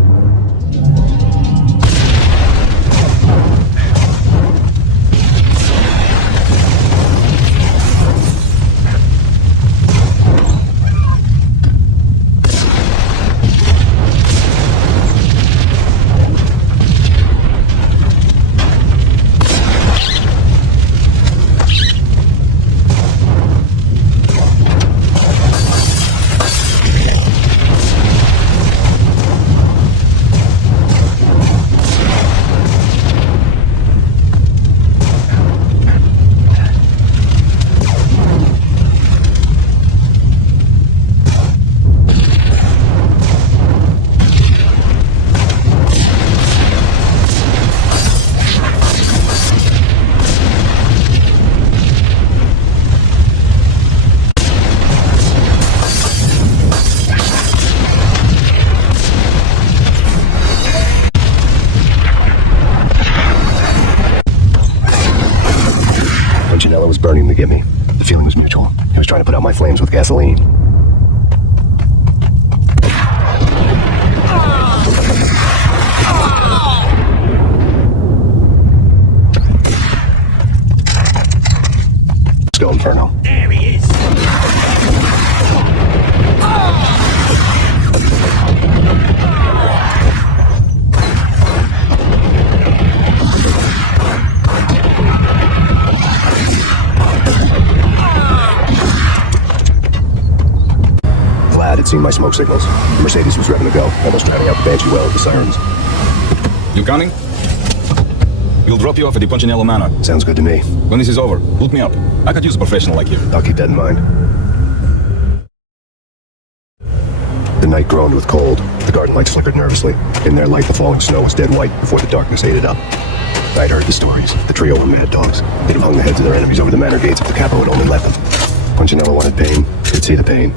Punchinello was burning to get me. The feeling was mutual. He was trying to put out my flames with gasoline. Let's go, Inferno. There he is. Had seen my smoke signals. The Mercedes was revving to go, almost drowning out the Banshee well with the sirens. You coming? We'll drop you off at the Punchinello Manor. Sounds good to me. When this is over, hook me up. I could use a professional like you. I'll keep that in mind. The night groaned with cold. The garden lights flickered nervously. In their light, the falling snow was dead white before the darkness ate it up. I'd heard the stories. The trio were mad dogs. They'd have hung the heads of their enemies over the manor gates if the capo had only let them. Punchinello wanted pain. He'd see the pain.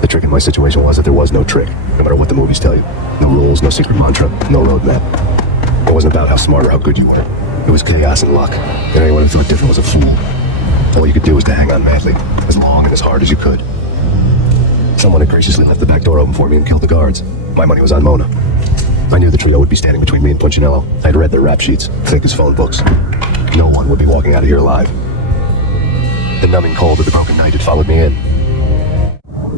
The trick in my situation was that there was no trick, no matter what the movies tell you. No rules, no secret mantra, no roadmap. It wasn't about how smart or how good you were. It was chaos and luck. And anyone who thought different was a fool. All you could do was to hang on madly, as long and as hard as you could. Someone had graciously left the back door open for me and killed the guards. My money was on Mona. I knew the trio would be standing between me and Punchinello. I'd read their rap sheets, thick as phone books. No one would be walking out of here alive. The numbing cold of the broken night had followed me in.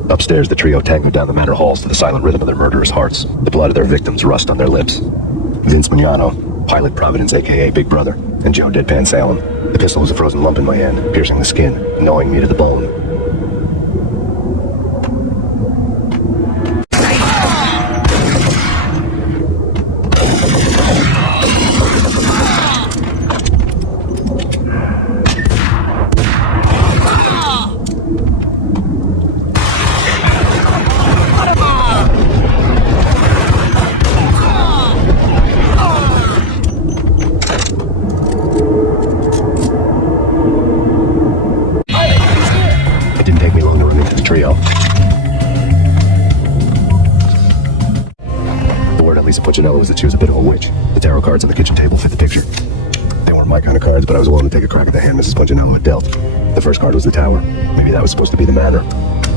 Upstairs, the trio tangled down the manor halls to the silent rhythm of their murderous hearts. The blood of their victims rust on their lips. Vince Mignano, Pilot Providence, a.k.a. Big Brother, and Joe Deadpan Salem. The pistol was a frozen lump in my hand, piercing the skin, gnawing me to the bone. Punchinello was that she was a bit of a witch. The tarot cards on the kitchen table fit the picture. They weren't my kind of cards, but I was willing to take a crack at the hand Mrs. Punchinello had dealt. The first card was the tower. Maybe that was supposed to be the manor.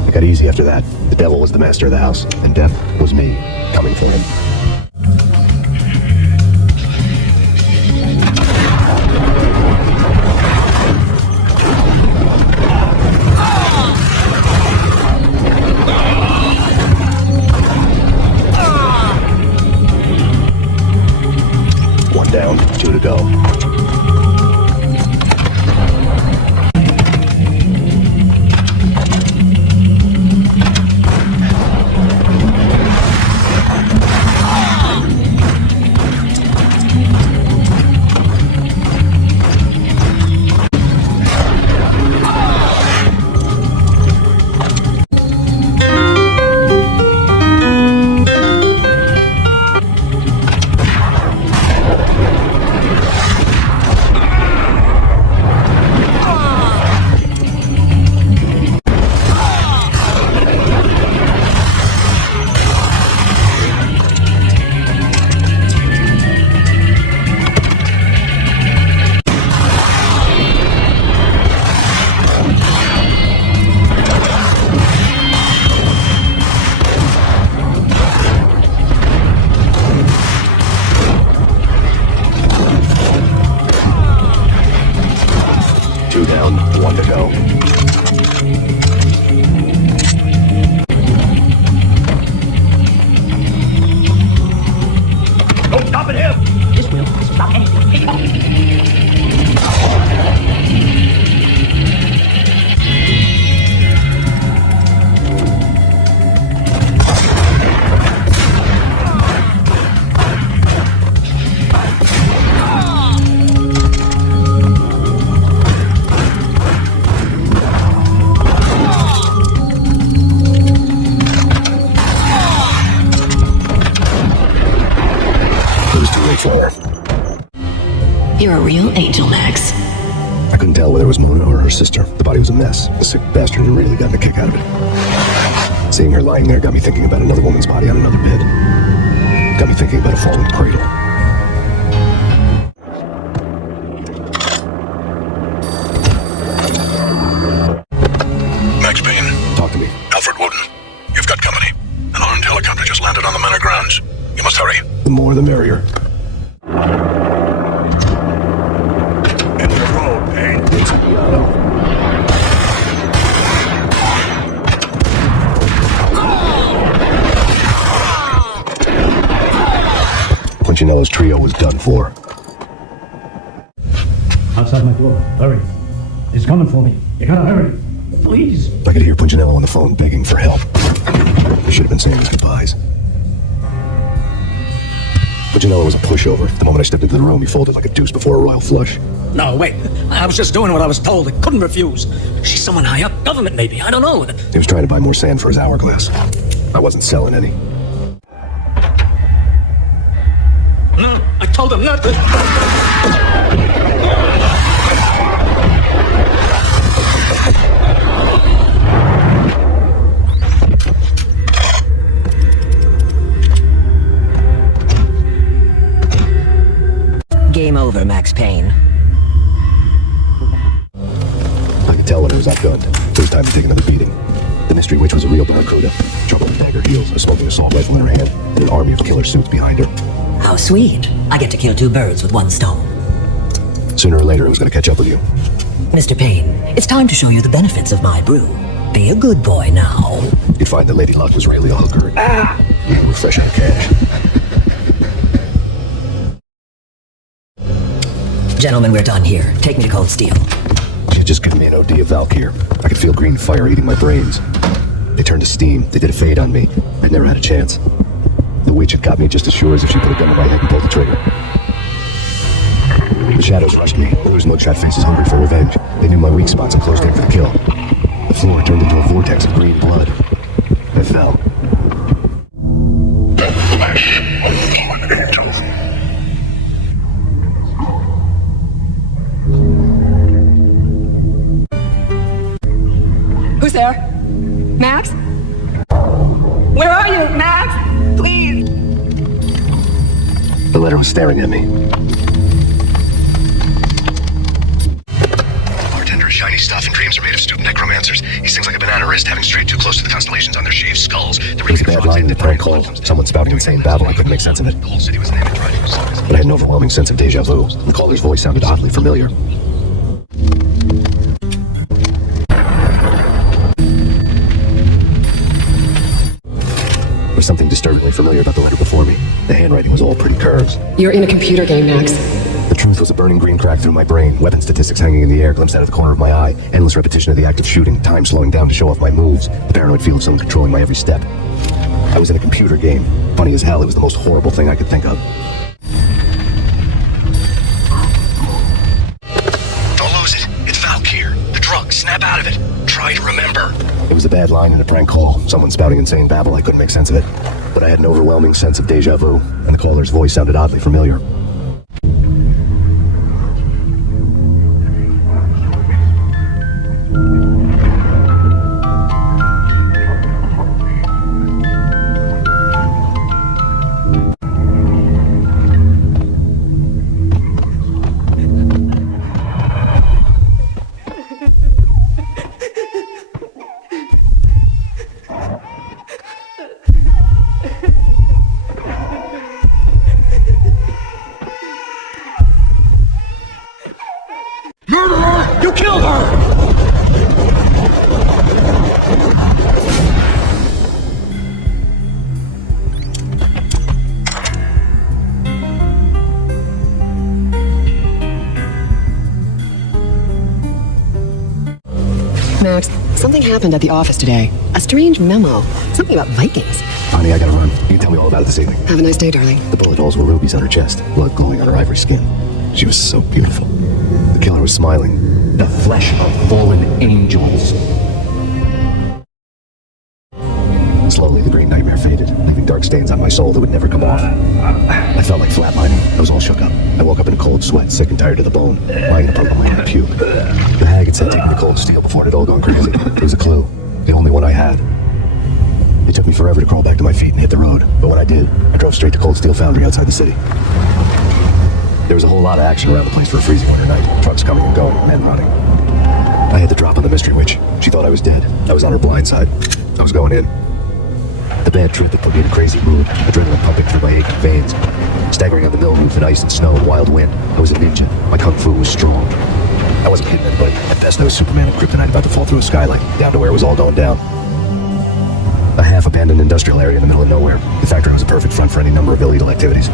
It got easy after that. The devil was the master of the house, and death was me, coming for him. Down, 2 to go. You're a real angel, Max. I couldn't tell whether it was Mona or her sister. The body was a mess. The sick bastard had really gotten a kick out of it. Seeing her lying there got me thinking about another woman's body on another bed. Got me thinking about a fallen cradle. Max Payne. Talk to me. Alfred Woden. You've got company. An armed helicopter just landed on the manor grounds. You must hurry. The more the merrier. Punchinello's trio was done for. Outside my door. Hurry. He's coming for me. You gotta hurry. Please. I could hear Punchinello on the phone begging for help. They should have been saying his goodbyes. But you know it was a pushover. The moment I stepped into the room, he folded like a deuce before a royal flush. No, wait. I was just doing what I was told. I couldn't refuse. She's someone high up. Government, maybe. I don't know. He was trying to buy more sand for his hourglass. I wasn't selling any. No, I told him not to. Game over, Max Payne. I could tell when it was outgunned. It was time to take another beating. The mystery witch was a real barracuda. Trouble with dagger heels, a smoking assault rifle in her hand, and an army of killer suits behind her. How sweet. I get to kill 2 birds with 1 stone. Sooner or later, it was going to catch up with you. Mr. Payne, it's time to show you the benefits of my brew. Be a good boy now. You'd find that Lady Luck was really a hooker. You were fresh out of cash. Gentlemen, we're done here. Take me to Cold Steel. She had just given me an OD of Valkyr. I could feel green fire eating my brains. They turned to steam. They did a fade on me. I'd never had a chance. The witch had got me just as sure as if she put a gun to my head and pulled the trigger. The shadows rushed me. Those mugshot faces hungry for revenge. They knew my weak spots and closed in for the kill. The floor turned into a vortex of green blood. I fell. The flesh of fallen angels. Who's there? Max? Where are you, Max? Please. The letter was staring at me. Bartender is shiny stuff and dreams are made of stupid necromancers. He sings like a banana wrist, having strayed too close to the constellations on their shaved skulls. There was a bad line in the prank call. Someone spouting insane babble. I couldn't make sense of it. The whole city was an image riding. But I had an overwhelming sense of deja vu. The caller's voice sounded oddly familiar. There was something disturbingly familiar about the letter before me. The handwriting was all pretty curves. You're in a computer game, Max. The truth was a burning green crack through my brain, weapon statistics hanging in the air, glimpsed out of the corner of my eye, endless repetition of the act of shooting, time slowing down to show off my moves, the paranoid feel of someone controlling my every step. I was in a computer game. Funny as hell, it was the most horrible thing I could think of. Don't lose it. It's Valkyr. The drug. Snap out of it. Try to remember. It was a bad line in a prank call. Someone spouting insane babble. I couldn't make sense of it. But I had an overwhelming sense of deja vu, and the caller's voice sounded oddly familiar. You killed her! Max, something happened at the office today. A strange memo. Something about Vikings. Honey, I gotta run. You can tell me all about it this evening. Have a nice day, darling. The bullet holes were rubies on her chest, blood glowing on her ivory skin. She was so beautiful. The killer was smiling. The flesh of fallen angels. Slowly, the green nightmare faded, leaving dark stains on my soul that would never come off. I felt like flatlining. I was all shook up. I woke up in a cold sweat, sick and tired to the bone, lying in a puddle of my puke. The hag had said take me to Cold Steel before it had all gone crazy. It was a clue. The only one I had. It took me forever to crawl back to my feet and hit the road, but when I did, I drove straight to Cold Steel Foundry outside the city. There was a whole lot of action around the place for a freezing winter night. Trucks coming and going, men running. I had the drop on the mystery witch. She thought I was dead. I was on her blind side. I was going in. The bad truth that put me in a crazy mood, adrenaline pumping through my aching veins. Staggering on the mill roof in ice and snow and wild wind, I was a ninja. My kung fu was strong. I wasn't kidding anybody. At best, I was Superman and Kryptonite about to fall through a skylight, down to where it was all going down. A half-abandoned industrial area in the middle of nowhere. The factory was a perfect front for any number of illegal activities.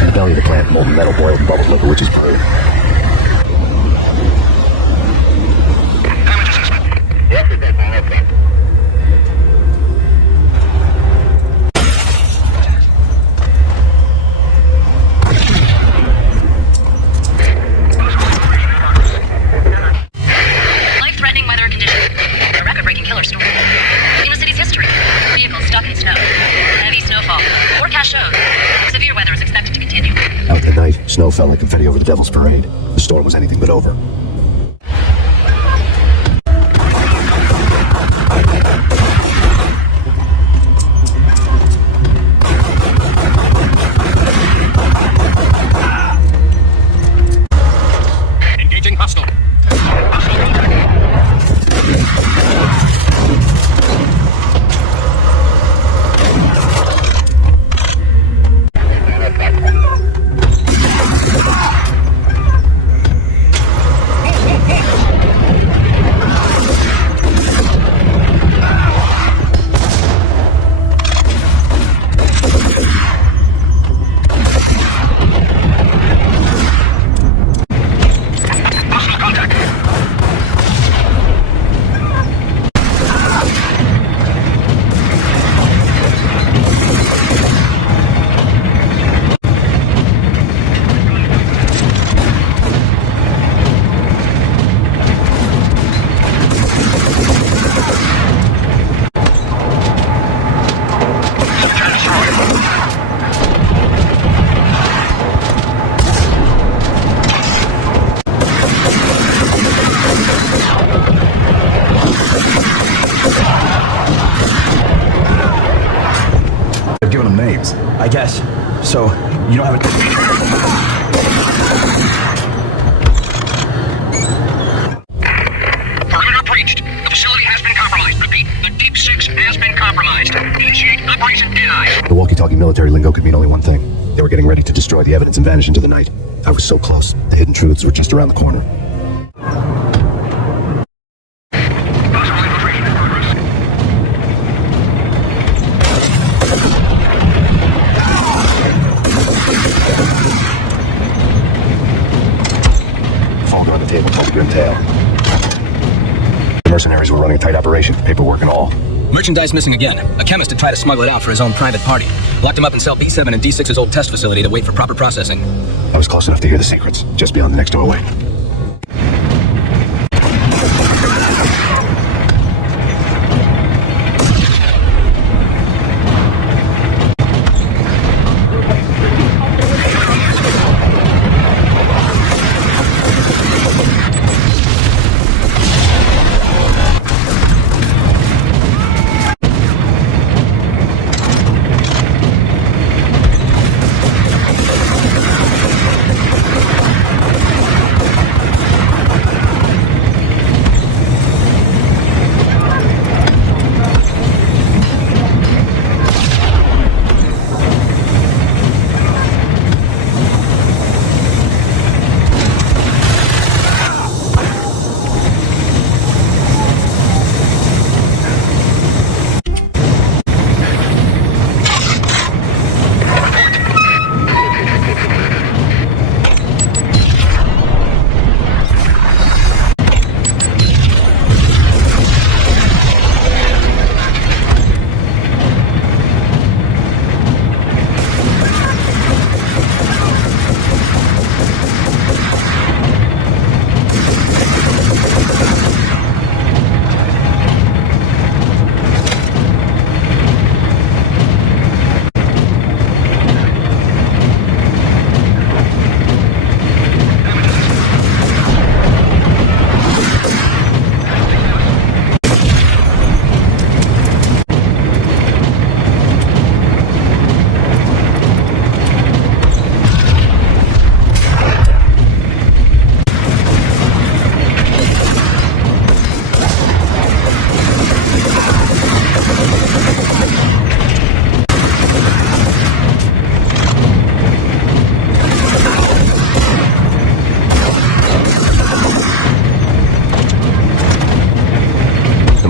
In the belly of the plant, molten metal boiled and bubbled like a witch's brew. forecast shows severe weather is expected to continue. Out at night, snow fell like confetti over the Devil's Parade. The storm was anything but over. Engaging hostile. Giving them names, I guess. So, you don't have a... Perimeter breached. The facility has been compromised. Repeat, the Deep Six has been compromised. Initiate Operation Deny. The walkie-talkie military lingo could mean only one thing. They were getting ready to destroy the evidence and vanish into the night. I was so close. The hidden truths were just around the corner. Folder on the table told a grim tale. The mercenaries were running a tight operation, paperwork and all. Merchandise missing again. A chemist had tried to smuggle it out for his own private party. Locked him up in cell B7 and D6's old test facility to wait for proper processing. I was close enough to hear the secrets, just beyond the next doorway.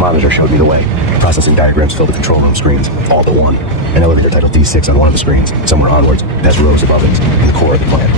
monitor showed me the way. Processing diagrams filled the control room screens, all but one. An elevator titled D6 on one of the screens. Somewhere onwards, past rows above it, in the core of the plant.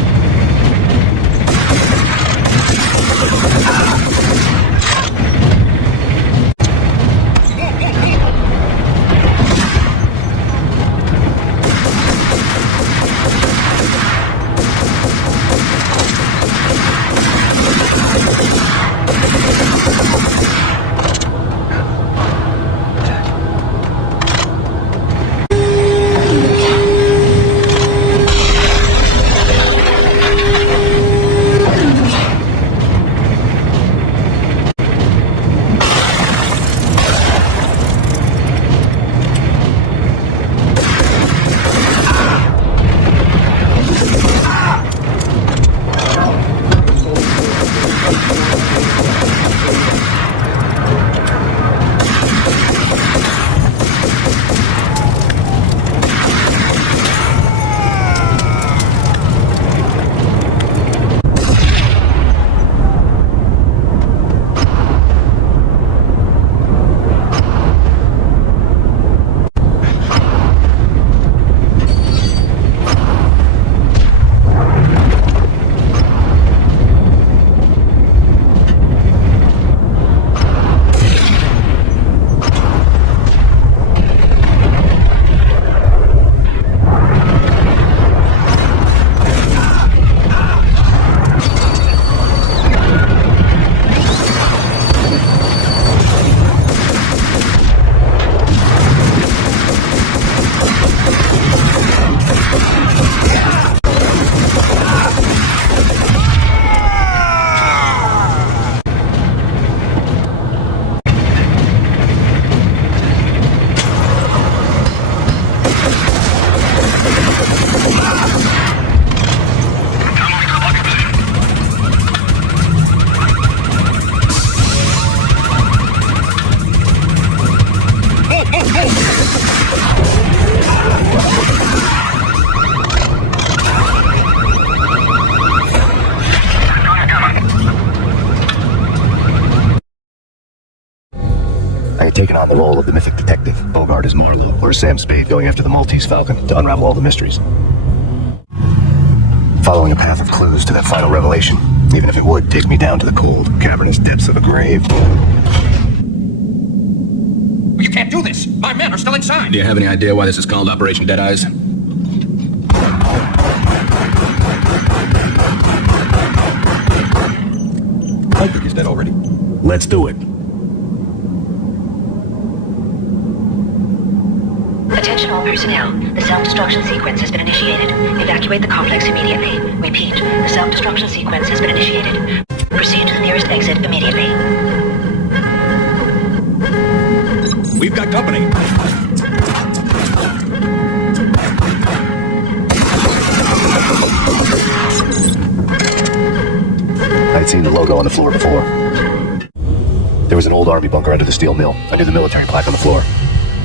I'd taken on the role of the mythic detective, Bogart as Marlowe, or Sam Spade going after the Maltese Falcon to unravel all the mysteries. Following a path of clues to that final revelation, even if it would take me down to the cold, cavernous depths of a grave. You can't do this! My men are still inside! Do you have any idea why this is called Operation Dead Eyes? I think he's dead already. Let's do it. Attention all personnel. The self-destruction sequence has been initiated. Evacuate the complex immediately. Repeat, the self-destruction sequence has been initiated. Proceed to the nearest exit immediately. We've got company. I'd seen the logo on the floor before. There was an old army bunker under the steel mill. I knew the military plaque on the floor.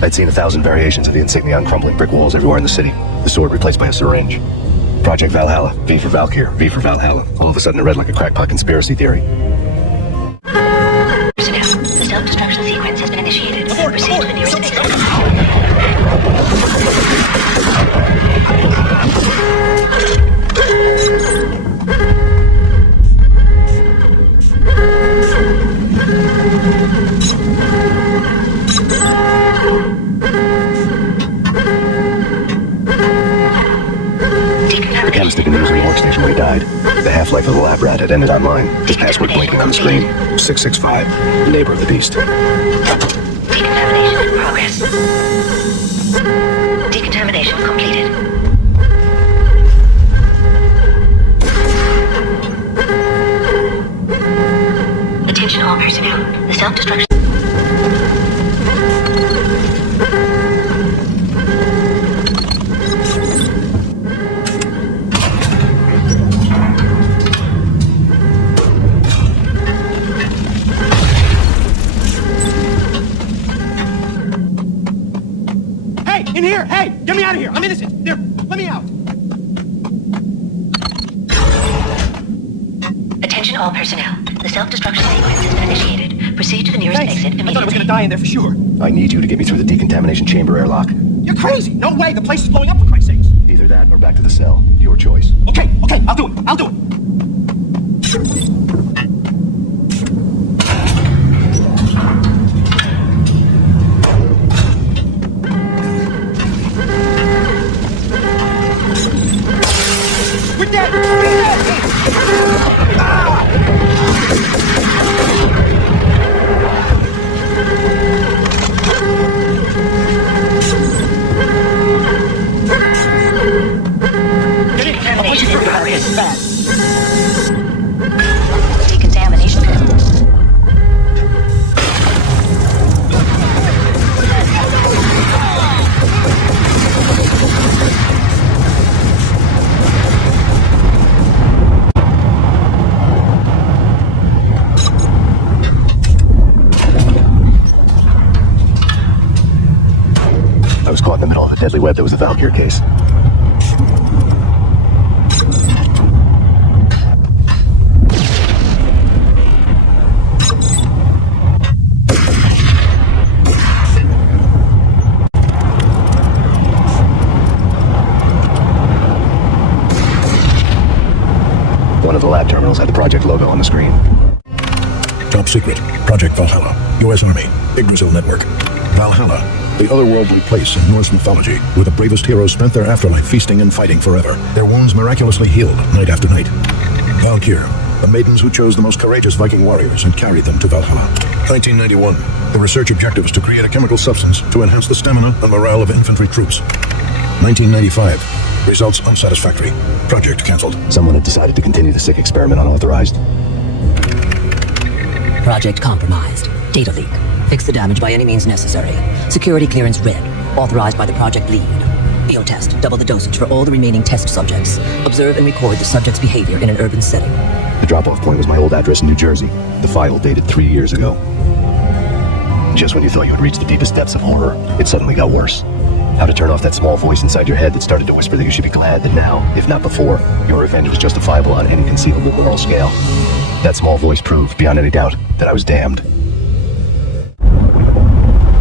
I'd seen 1,000 variations of the insignia on crumbling brick walls everywhere in the city. The sword replaced by a syringe. Project Valhalla, V for Valkyr, V for Valhalla. All of a sudden it read like a crackpot conspiracy theory. Personnel, the self-destruction sequence has been initiated. Proceed to the nearest exit. The chemist had been using the workstation when he died. The half-life of the lab rat had ended on mine. His password blinking on the screen. 665, neighbor of the beast. Decontamination in progress. Decontamination completed. Attention all personnel. The self-destruction... In here! Hey! Get me out of here! I'm innocent! There! Let me out! Attention all personnel. The self-destruction sequence has been initiated. Proceed to the nearest exit immediately. I thought I was gonna die in there for sure. I need you to get me through the decontamination chamber airlock. You're crazy! No way! The place is blowing up for Christ's sakes! Either that or back to the cell. Your choice. Okay, I'll do it! I'll do it! We're dead! We're dead! Decontamination in progress. Fast. Decontamination. I was caught in the middle of the deadly web that was the Valkyr case. One of the lab terminals had the project logo on the screen. Top secret. Project Valhalla. U.S. Army. Yggdrasil Network. Valhalla, the otherworldly place in Norse mythology, where the bravest heroes spent their afterlife feasting and fighting forever, their wounds miraculously healed night after night. Valkyr, the maidens who chose the most courageous Viking warriors and carried them to Valhalla. 1991, the research objective was to create a chemical substance to enhance the stamina and morale of infantry troops. 1995, results unsatisfactory. Project cancelled. Someone had decided to continue the sick experiment unauthorized. Project compromised. Data leak. Fix the damage by any means necessary. Security clearance red. Authorized by the project lead. Biotest. Double the dosage for all the remaining test subjects. Observe and record the subject's behavior in an urban setting. The drop-off point was my old address in New Jersey. The file dated 3 years ago. Just when you thought you had reached the deepest depths of horror, it suddenly got worse. How to turn off that small voice inside your head that started to whisper that you should be glad that now, if not before, your revenge was justifiable on any conceivable moral scale. That small voice proved, beyond any doubt, that I was damned.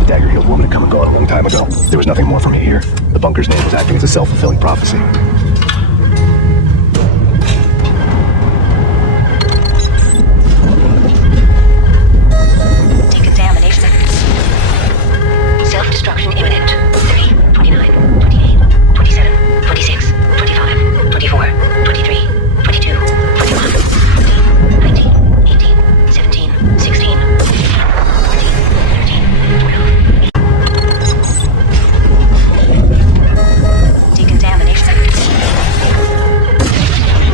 dagger-heeled woman had come and gone a long time ago. There was nothing more for me here. The bunker's name was acting as a self-fulfilling prophecy. Decontamination. Self-destruction imminent. 30, 29, 28, 27, 26, 25, 24, 23, 22, 21, 19, 18, 17, 16, 14, 13, 12. Decontamination.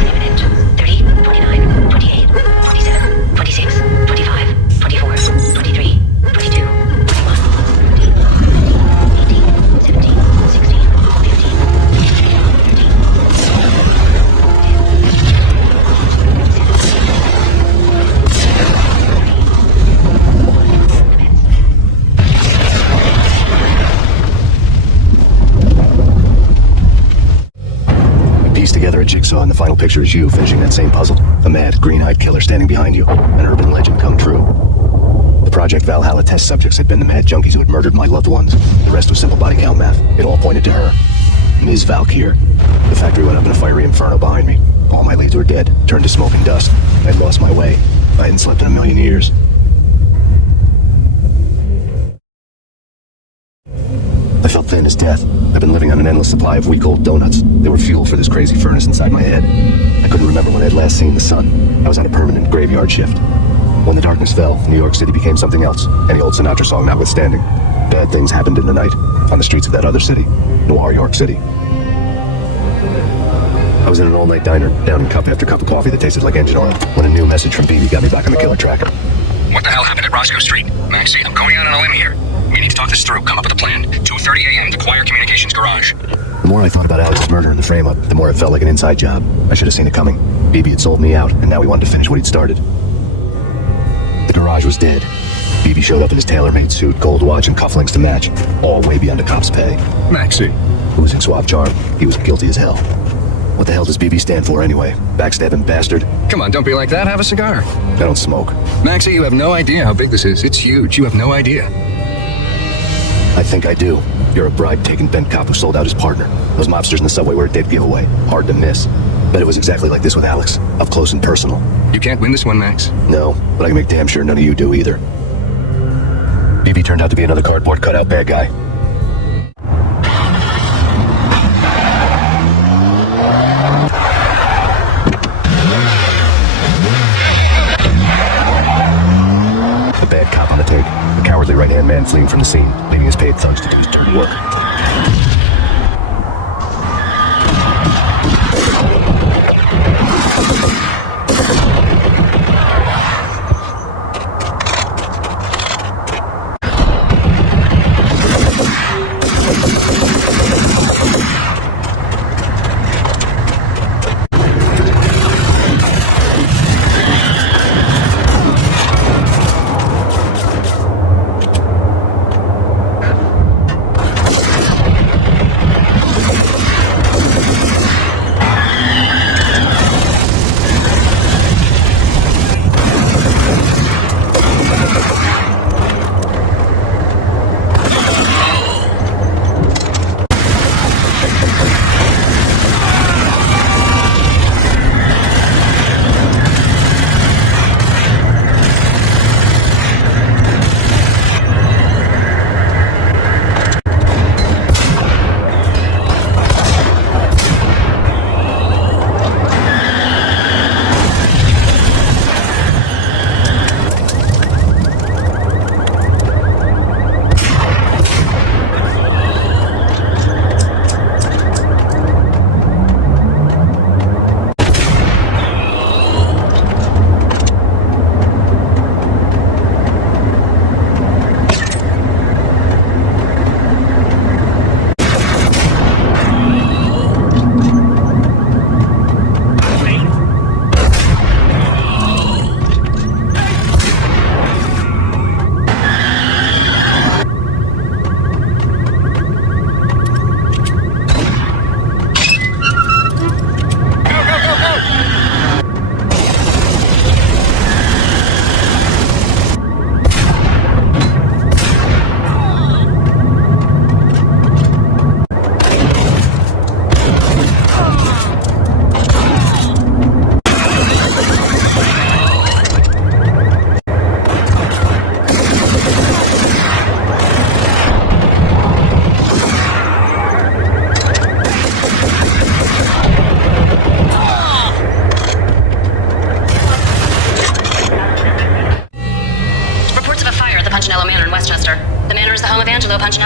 Imminent. 30, 29, 28, 27, 26, 25, 24, 23, 22, 21, 18, 17, 16, 15, Piece together a jigsaw, and the final picture is you finishing that same puzzle. A mad, green-eyed killer standing behind you. An urban legend come true. The Project Valhalla test subjects had been the mad junkies who had murdered my loved ones. The rest was simple body count math. It all pointed to her. Ms. Valkyr. The factory went up in a fiery inferno behind me. All my leads were dead, turned to smoke and dust. I had lost my way. I hadn't slept in a million years. I felt thin as death. I've been living on an endless supply of week-old donuts. They were fuel for this crazy furnace inside my head. I couldn't remember when I'd last seen the sun. I was on a permanent graveyard shift. When the darkness fell, New York City became something else. Any old Sinatra song notwithstanding. Bad things happened in the night, on the streets of that other city, Noir York City. I was in an all-night diner, downing cup after cup of coffee that tasted like engine oil, when a new message from BB got me back on the killer track. What the hell happened at Roscoe Street? Maxie, I'm going out on a limb here. We need to talk this through. Come up with a plan. 2:30 a.m. to Choir Communications Garage. The more I thought about Alex's murder and the frame-up, the more it felt like an inside job. I should have seen it coming. BB had sold me out, and now he wanted to finish what he'd started. The garage was dead. BB showed up in his tailor-made suit, gold watch, and cufflinks to match, all way beyond a cop's pay. Maxie. Losing suave charm, he was guilty as hell. What the hell does BB stand for anyway? Backstabbing bastard? Come on, don't be like that. Have a cigar. I don't smoke. Maxie, you have no idea how big this is. It's huge. You have no idea. I think I do. You're a bribe-taking bent cop who sold out his partner. Those mobsters in the subway were a dead giveaway. Hard to miss. Bet it was exactly like this with Alex. Up close and personal. You can't win this one, Max. No, but I can make damn sure none of you do either. BB turned out to be another cardboard cutout bad guy. The bad cop on the take. The cowardly right-hand man fleeing from the scene, leaving his paid thugs to do his dirty work.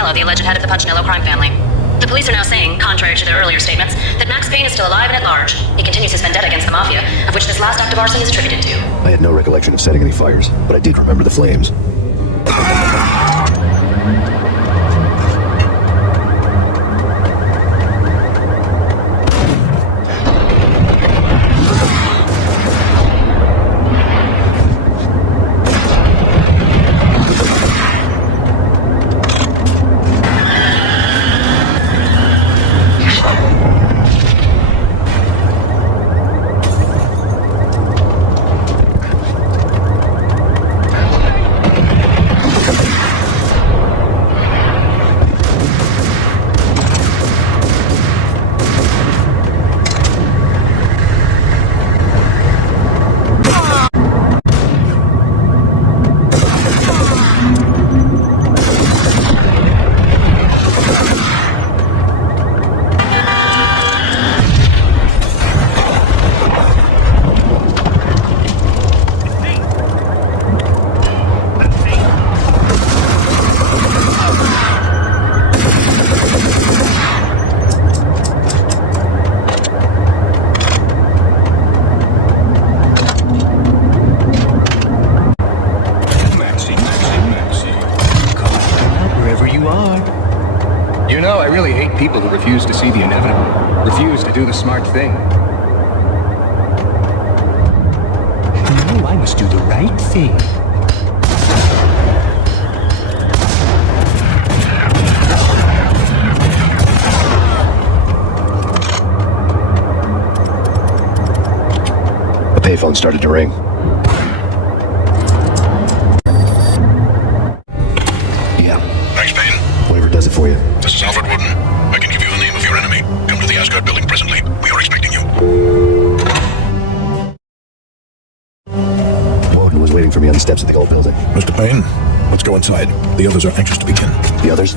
Valhalla, the alleged head of the Punchinello crime family. The police are now saying, contrary to their earlier statements, that Max Payne is still alive and at large. He continues his vendetta against the Mafia, of which this last act of arson is attributed to. I had no recollection of setting any fires, but I did remember the flames. You know, I really hate people who refuse to see the inevitable, refuse to do the smart thing. No, I must do the right thing. The payphone started to ring. Yeah. Max Payne. Whatever does it for you. This is Alfred Woden. I can give you the name of your enemy. Come to the Asgard building presently. We are expecting you. Woden was waiting for me on the steps of the old building. Mr. Payne, let's go inside. The others are anxious to begin. The others?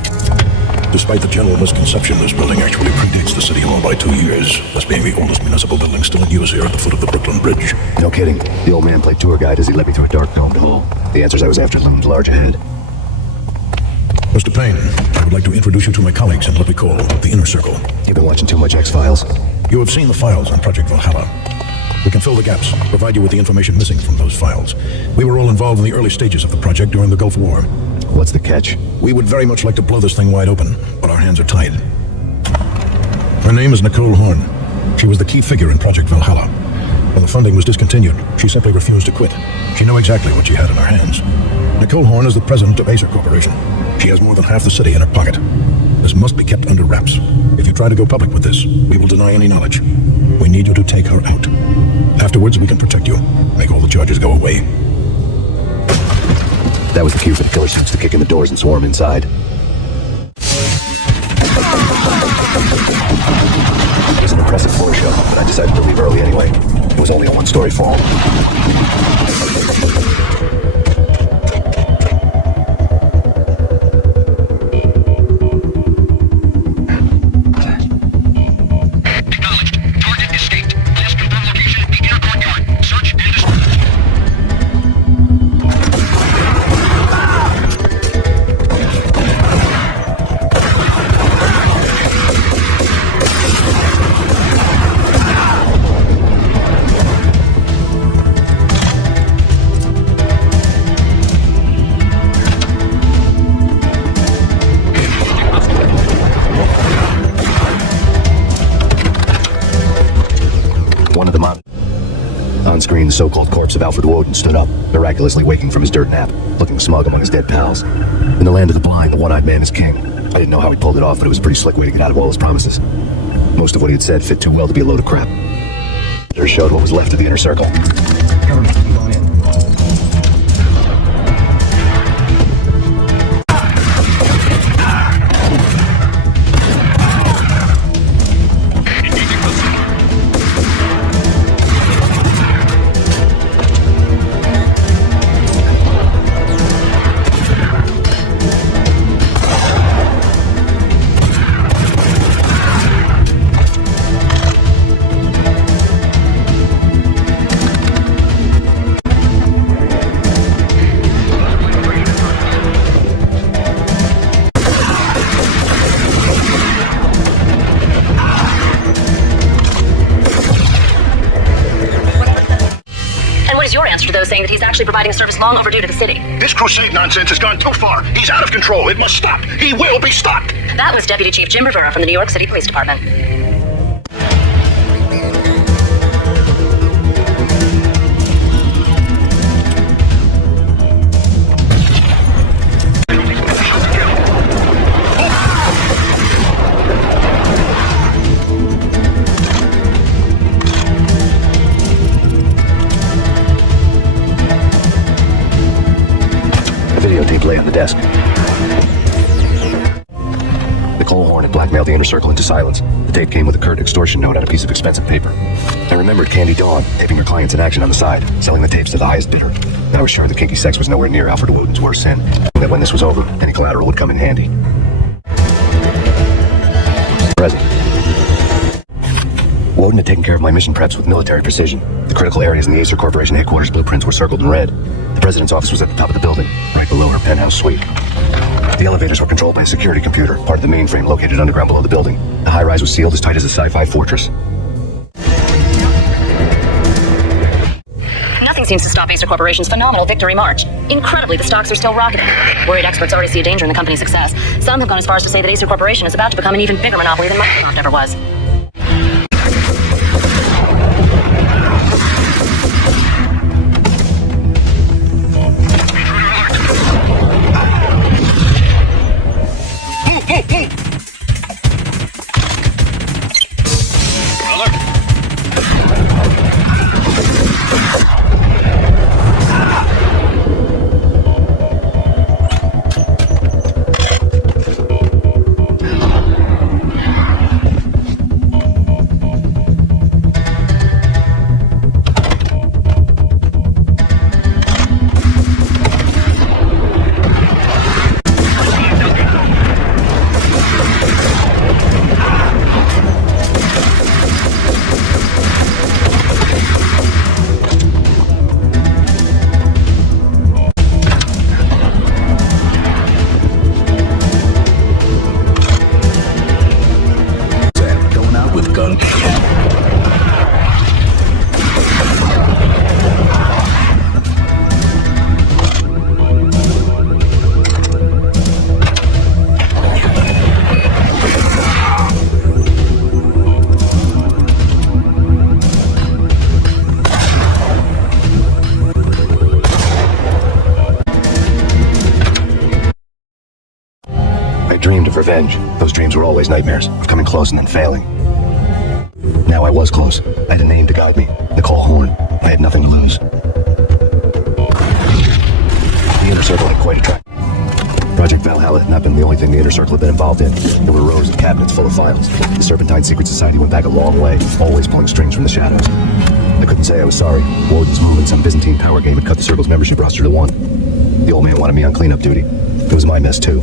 Despite the general misconception, this building actually predates the City Hall by 2 years, this being the oldest municipal building still in use here at the foot of the Brooklyn Bridge. No kidding. The old man played tour guide as he led me through a dark domed hall. The answers I was after loomed large ahead. Mr. Payne, I would like to introduce you to my colleagues in what we call the Inner Circle. You've been watching too much X-Files. You have seen the files on Project Valhalla. We can fill the gaps, provide you with the information missing from those files. We were all involved in the early stages of the project during the Gulf War. What's the catch? We would very much like to blow this thing wide open, but our hands are tied. Her name is Nicole Horn. She was the key figure in Project Valhalla. When the funding was discontinued, she simply refused to quit. She knew exactly what she had in her hands. Nicole Horn is the president of Acer Corporation. She has more than half the city in her pocket. This must be kept under wraps. If you try to go public with this, we will deny any knowledge. We need you to take her out. Afterwards, we can protect you. Make all the charges go away. That was the cue for the killer suits to kick in the doors and swarm inside. It was an impressive floor show, but I decided to leave early anyway. It was only a one-story fall. On-screen, the so-called corpse of Alfred Woden stood up, miraculously waking from his dirt nap, looking smug among his dead pals. In the land of the blind, the one-eyed man is king. I didn't know how he pulled it off, but it was a pretty slick way to get out of all his promises. Most of what he had said fit too well to be a load of crap. It showed what was left of the Inner Circle. Come on in. to those saying that he's actually providing a service long overdue to the city. This crusade nonsense has gone too far. He's out of control. It must stop. He will be stopped. That was Deputy Chief Jim Rivera from the New York City Police Department. Videotape lay on the desk. Nicole Horn had blackmailed the inner circle into silence. The tape came with a curt extortion note on a piece of expensive paper. I remembered Candy Dawn taping her clients in action on the side, selling the tapes to the highest bidder. I was sure the kinky sex was nowhere near Alfred Woden's worst sin, that when this was over, any collateral would come in handy. Present. Woden had taken care of my mission preps with military precision. The critical areas in the Acer Corporation headquarters blueprints were circled in red. The president's office was at the top of the building, right below her penthouse suite. The elevators were controlled by a security computer, part of the mainframe located underground below the building. The high-rise was sealed as tight as a sci-fi fortress. Nothing seems to stop Acer Corporation's phenomenal victory march. Incredibly, the stocks are still rocketing. Worried experts already see a danger in the company's success. Some have gone as far as to say that Acer Corporation is about to become an even bigger monopoly than Microsoft ever was. Revenge. Those dreams were always nightmares, of coming close and then failing. Now I was close. I had a name to guide me. Nicole Horn. I had nothing to lose. The Inner Circle had quite a track. Project Valhalla had not been the only thing the Inner Circle had been involved in. There were rows of cabinets full of files. The Serpentine Secret Society went back a long way, always pulling strings from the shadows. I couldn't say I was sorry. Woden's move in some Byzantine power game had cut the Circle's membership roster to 1. The old man wanted me on cleanup duty. It was my mess too.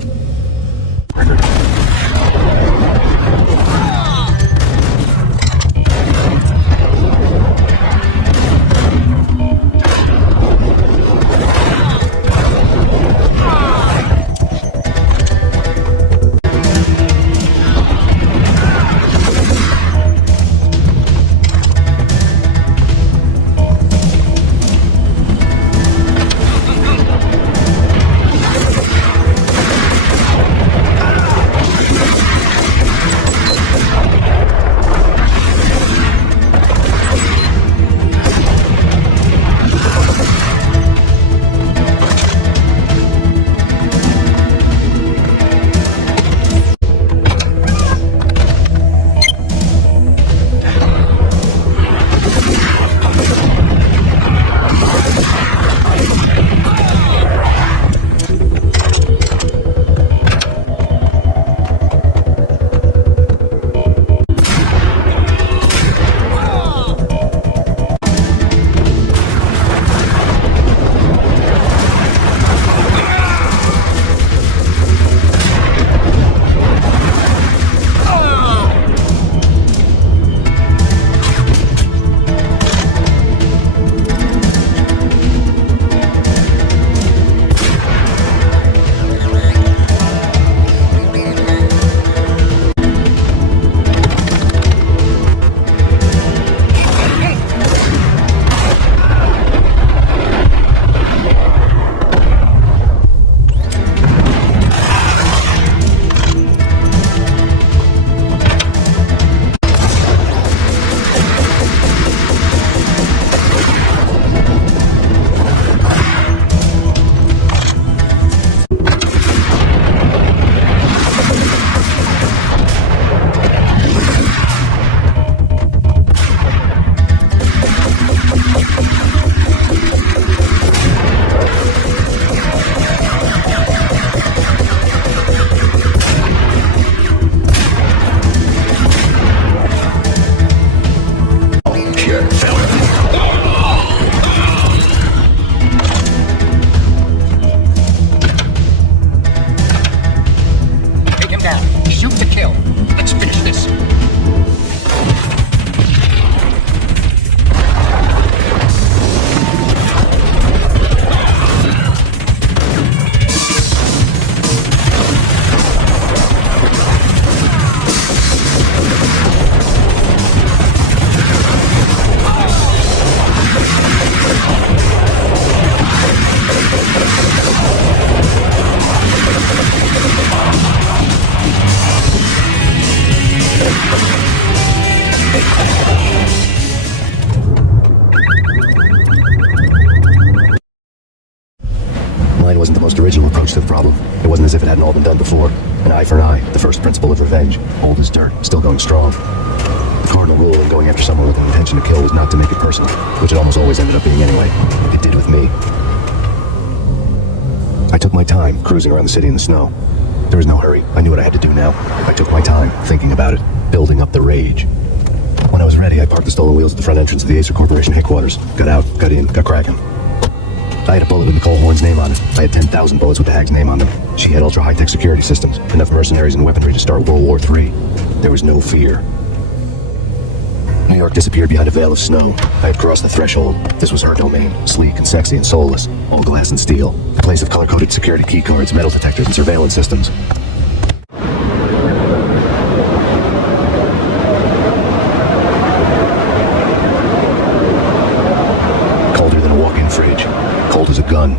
most original approach to the problem. It wasn't as if it hadn't all been done before. An eye for an eye, the first principle of revenge. Old as dirt, still going strong. The cardinal rule in going after someone with an intention to kill was not to make it personal, which it almost always ended up being anyway. It did with me. I took my time, cruising around the city in the snow. There was no hurry. I knew what I had to do now. I took my time, thinking about it, building up the rage. When I was ready, I parked the stolen wheels at the front entrance of the Acer Corporation headquarters. Got out, got in, got cracking. I had a bullet with Nicole Horn's name on it. I had 10,000 bullets with the Hag's name on them. She had ultra-high-tech security systems, enough mercenaries and weaponry to start World War III. There was no fear. New York disappeared behind a veil of snow. I had crossed the threshold. This was her domain, sleek and sexy and soulless, all glass and steel. A place of color-coded security keycards, metal detectors, and surveillance systems. Colder than a walk-in fridge. Cold as a gun.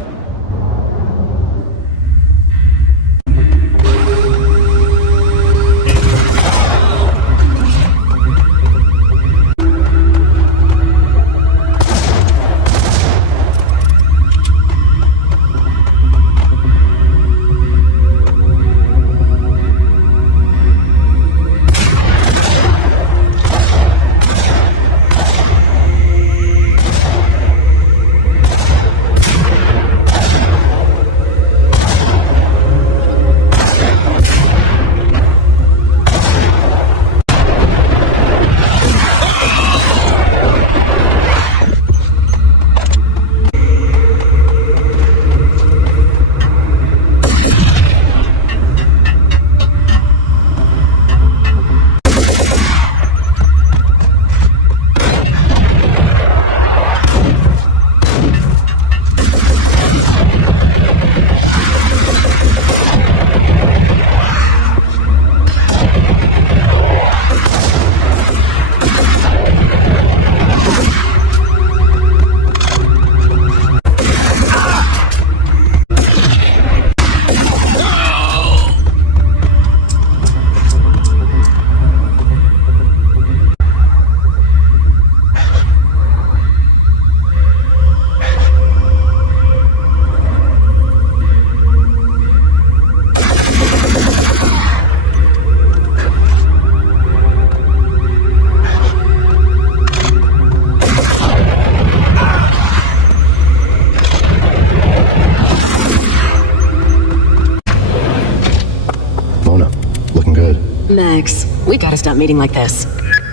Max, we gotta stop meeting like this.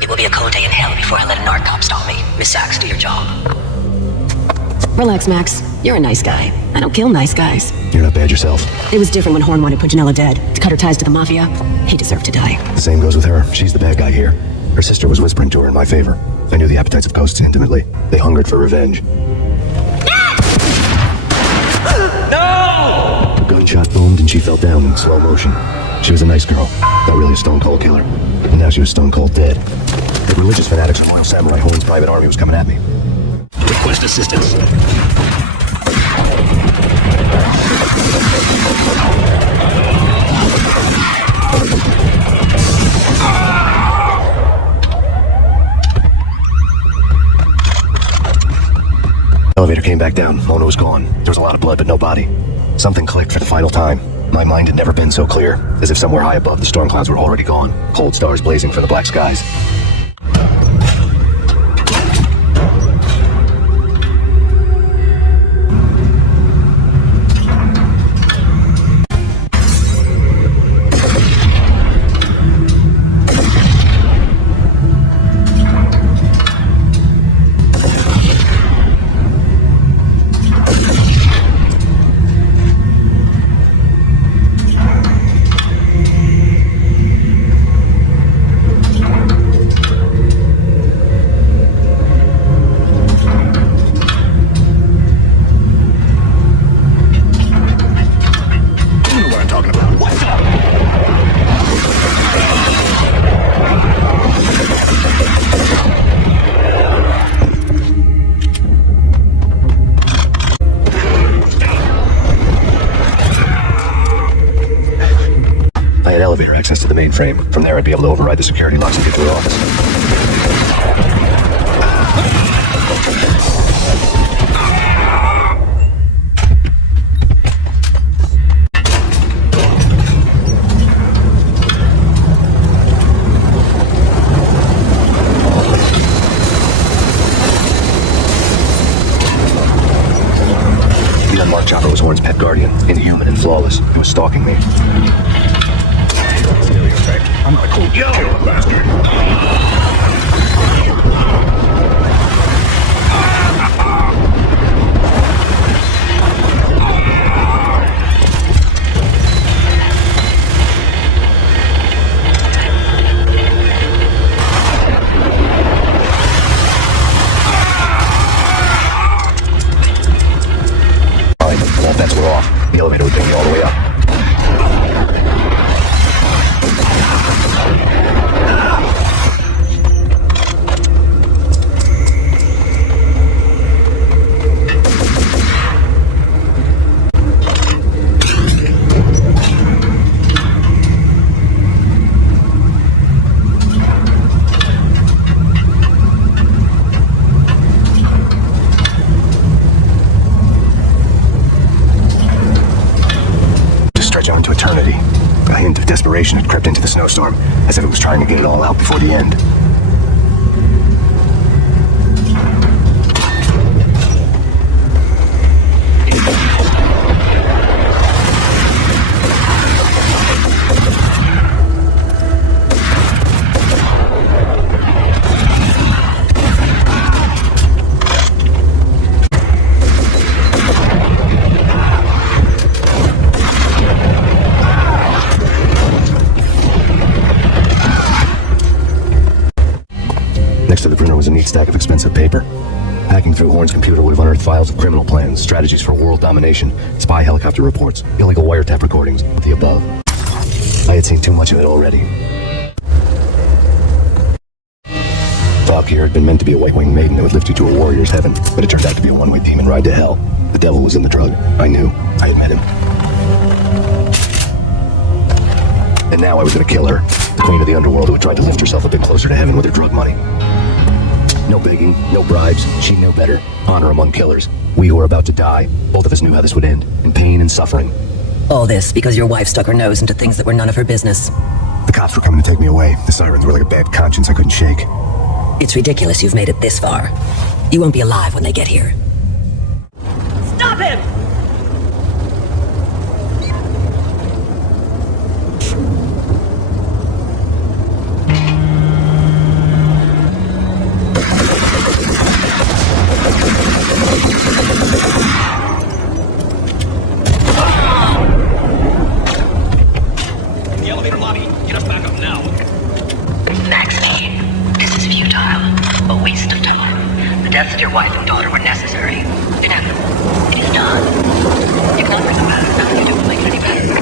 It will be a cold day in hell before I let a narc cop stop me. Miss Sachs, do your job. Relax, Max. You're a nice guy. I don't kill nice guys. You're not bad yourself. It was different when Horn wanted Punchinello dead. To cut her ties to the Mafia, he deserved to die. The same goes with her. She's the bad guy here. Her sister was whispering to her in my favor. I knew the appetites of ghosts intimately. They hungered for revenge. No! A gunshot boomed and she fell down in slow motion. She was a nice girl, not really a stone-cold killer. And now she was stone-cold dead. The religious fanatics from Royal Samurai Horn's private army was coming at me. Request assistance. Elevator came back down. Mona was gone. There was a lot of blood, but no body. Something clicked for the final time. My mind had never been so clear, as if somewhere high above the storm clouds were already gone. Cold stars blazing for the black skies. Elevator access to the mainframe. From there, I'd be able to override the security locks and get to her office. Mark Chopper was Horn's pet guardian, inhuman and flawless. He was stalking me. I'm not a cold killer bastard. All bets were off. The elevator would bring me all the way up. Desperation had crept into the snowstorm, as if it was trying to get it all out before the end. Next to the printer was a neat stack of expensive paper. Hacking through Horn's computer would have unearthed files of criminal plans, strategies for world domination, spy helicopter reports, illegal wiretap recordings, the above. I had seen too much of it already. Talk here had been meant to be a white-winged maiden that would lift you to a warrior's heaven, but it turned out to be a one-way demon ride to hell. The devil was in the drug. I knew. I had met him. And now I was gonna kill her. The queen of the underworld who had tried to lift herself a bit closer to heaven with her drug money. No begging, no bribes. She knew better. Honor among killers. We who were about to die. Both of us knew how this would end. In pain and suffering. All this because your wife stuck her nose into things that were none of her business. The cops were coming to take me away. The sirens were like a bad conscience I couldn't shake. It's ridiculous you've made it this far. You won't be alive when they get here. Stop him! The elevator lobby. Get us back up now. Max Payne, this is futile. A waste of time. The deaths of your wife and daughter were necessary. Inevitable. It is done. You cannot bring the past back. You don't make it any better.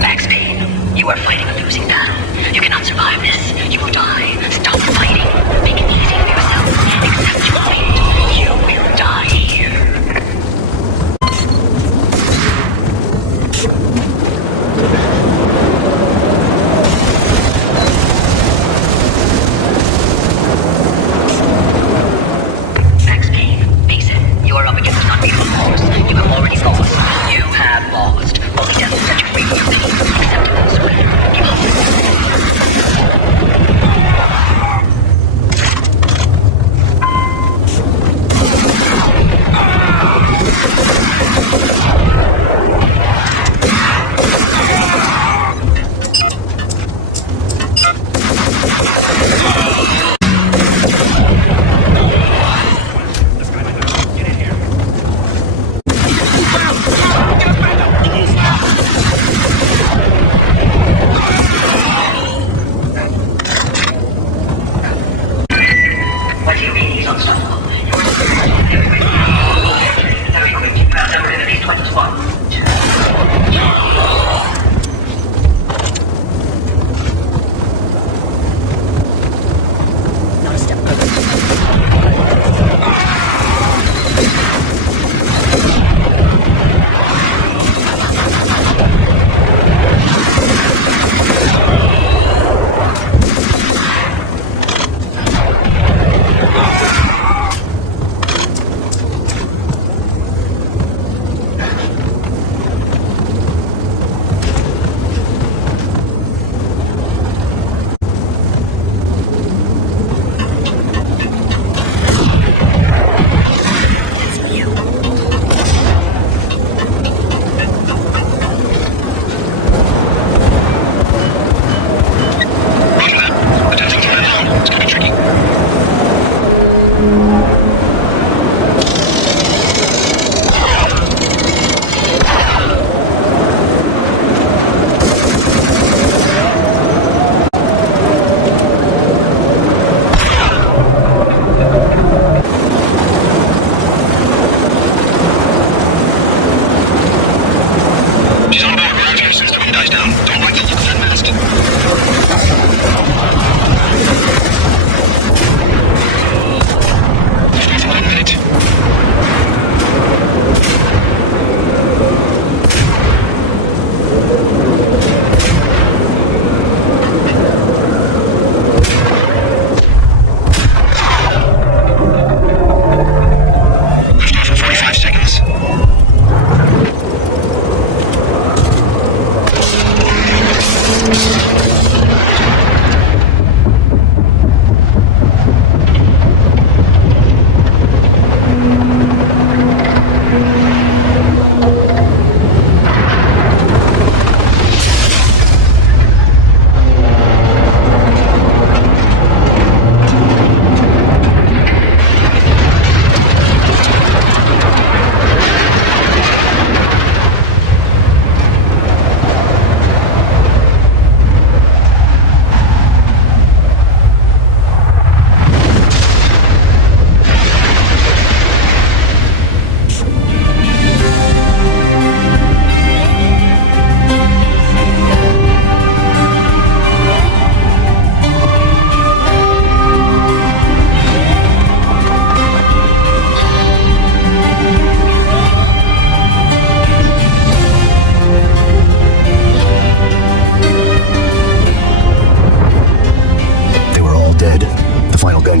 Max Payne, you are fighting a losing battle. You cannot survive this. You will die. Stop fighting. Make it easy for yourself. Accept your fate. You will die here. Max Payne, face it. You are up against an unbeatable force. You have already lost. You have lost. Only death will set you free from your pain. Accept this way. Give up.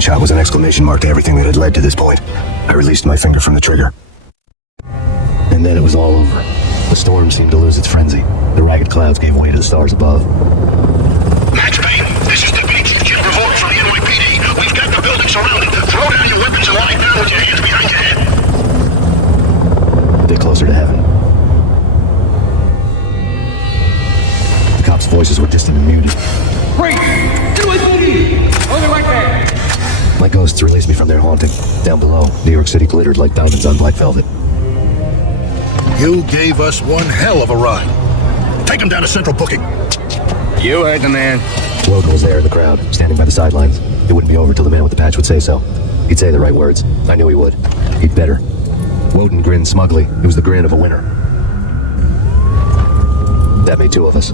gunshot was an exclamation mark to everything that had led to this point. I released my finger from the trigger. And then it was all over. The storm seemed to lose its frenzy. The ragged clouds gave way to the stars above. Max Payne, this is the beach. Get revolt from the NYPD. We've got the building surrounded. Throw down your weapons and lie down with your hands behind your head. A bit closer to heaven. The cops' voices were distant and muted. Break! NYPD! Hold it right there! My ghosts released me from their haunting. Down below, New York City glittered like diamonds on black velvet. You gave us one hell of a ride. Take him down to central booking. You heard the man. Woden was there in the crowd, standing by the sidelines. It wouldn't be over till the man with the patch would say so. He'd say the right words. I knew he would. He'd better. Woden grinned smugly. It was the grin of a winner. That made two of us.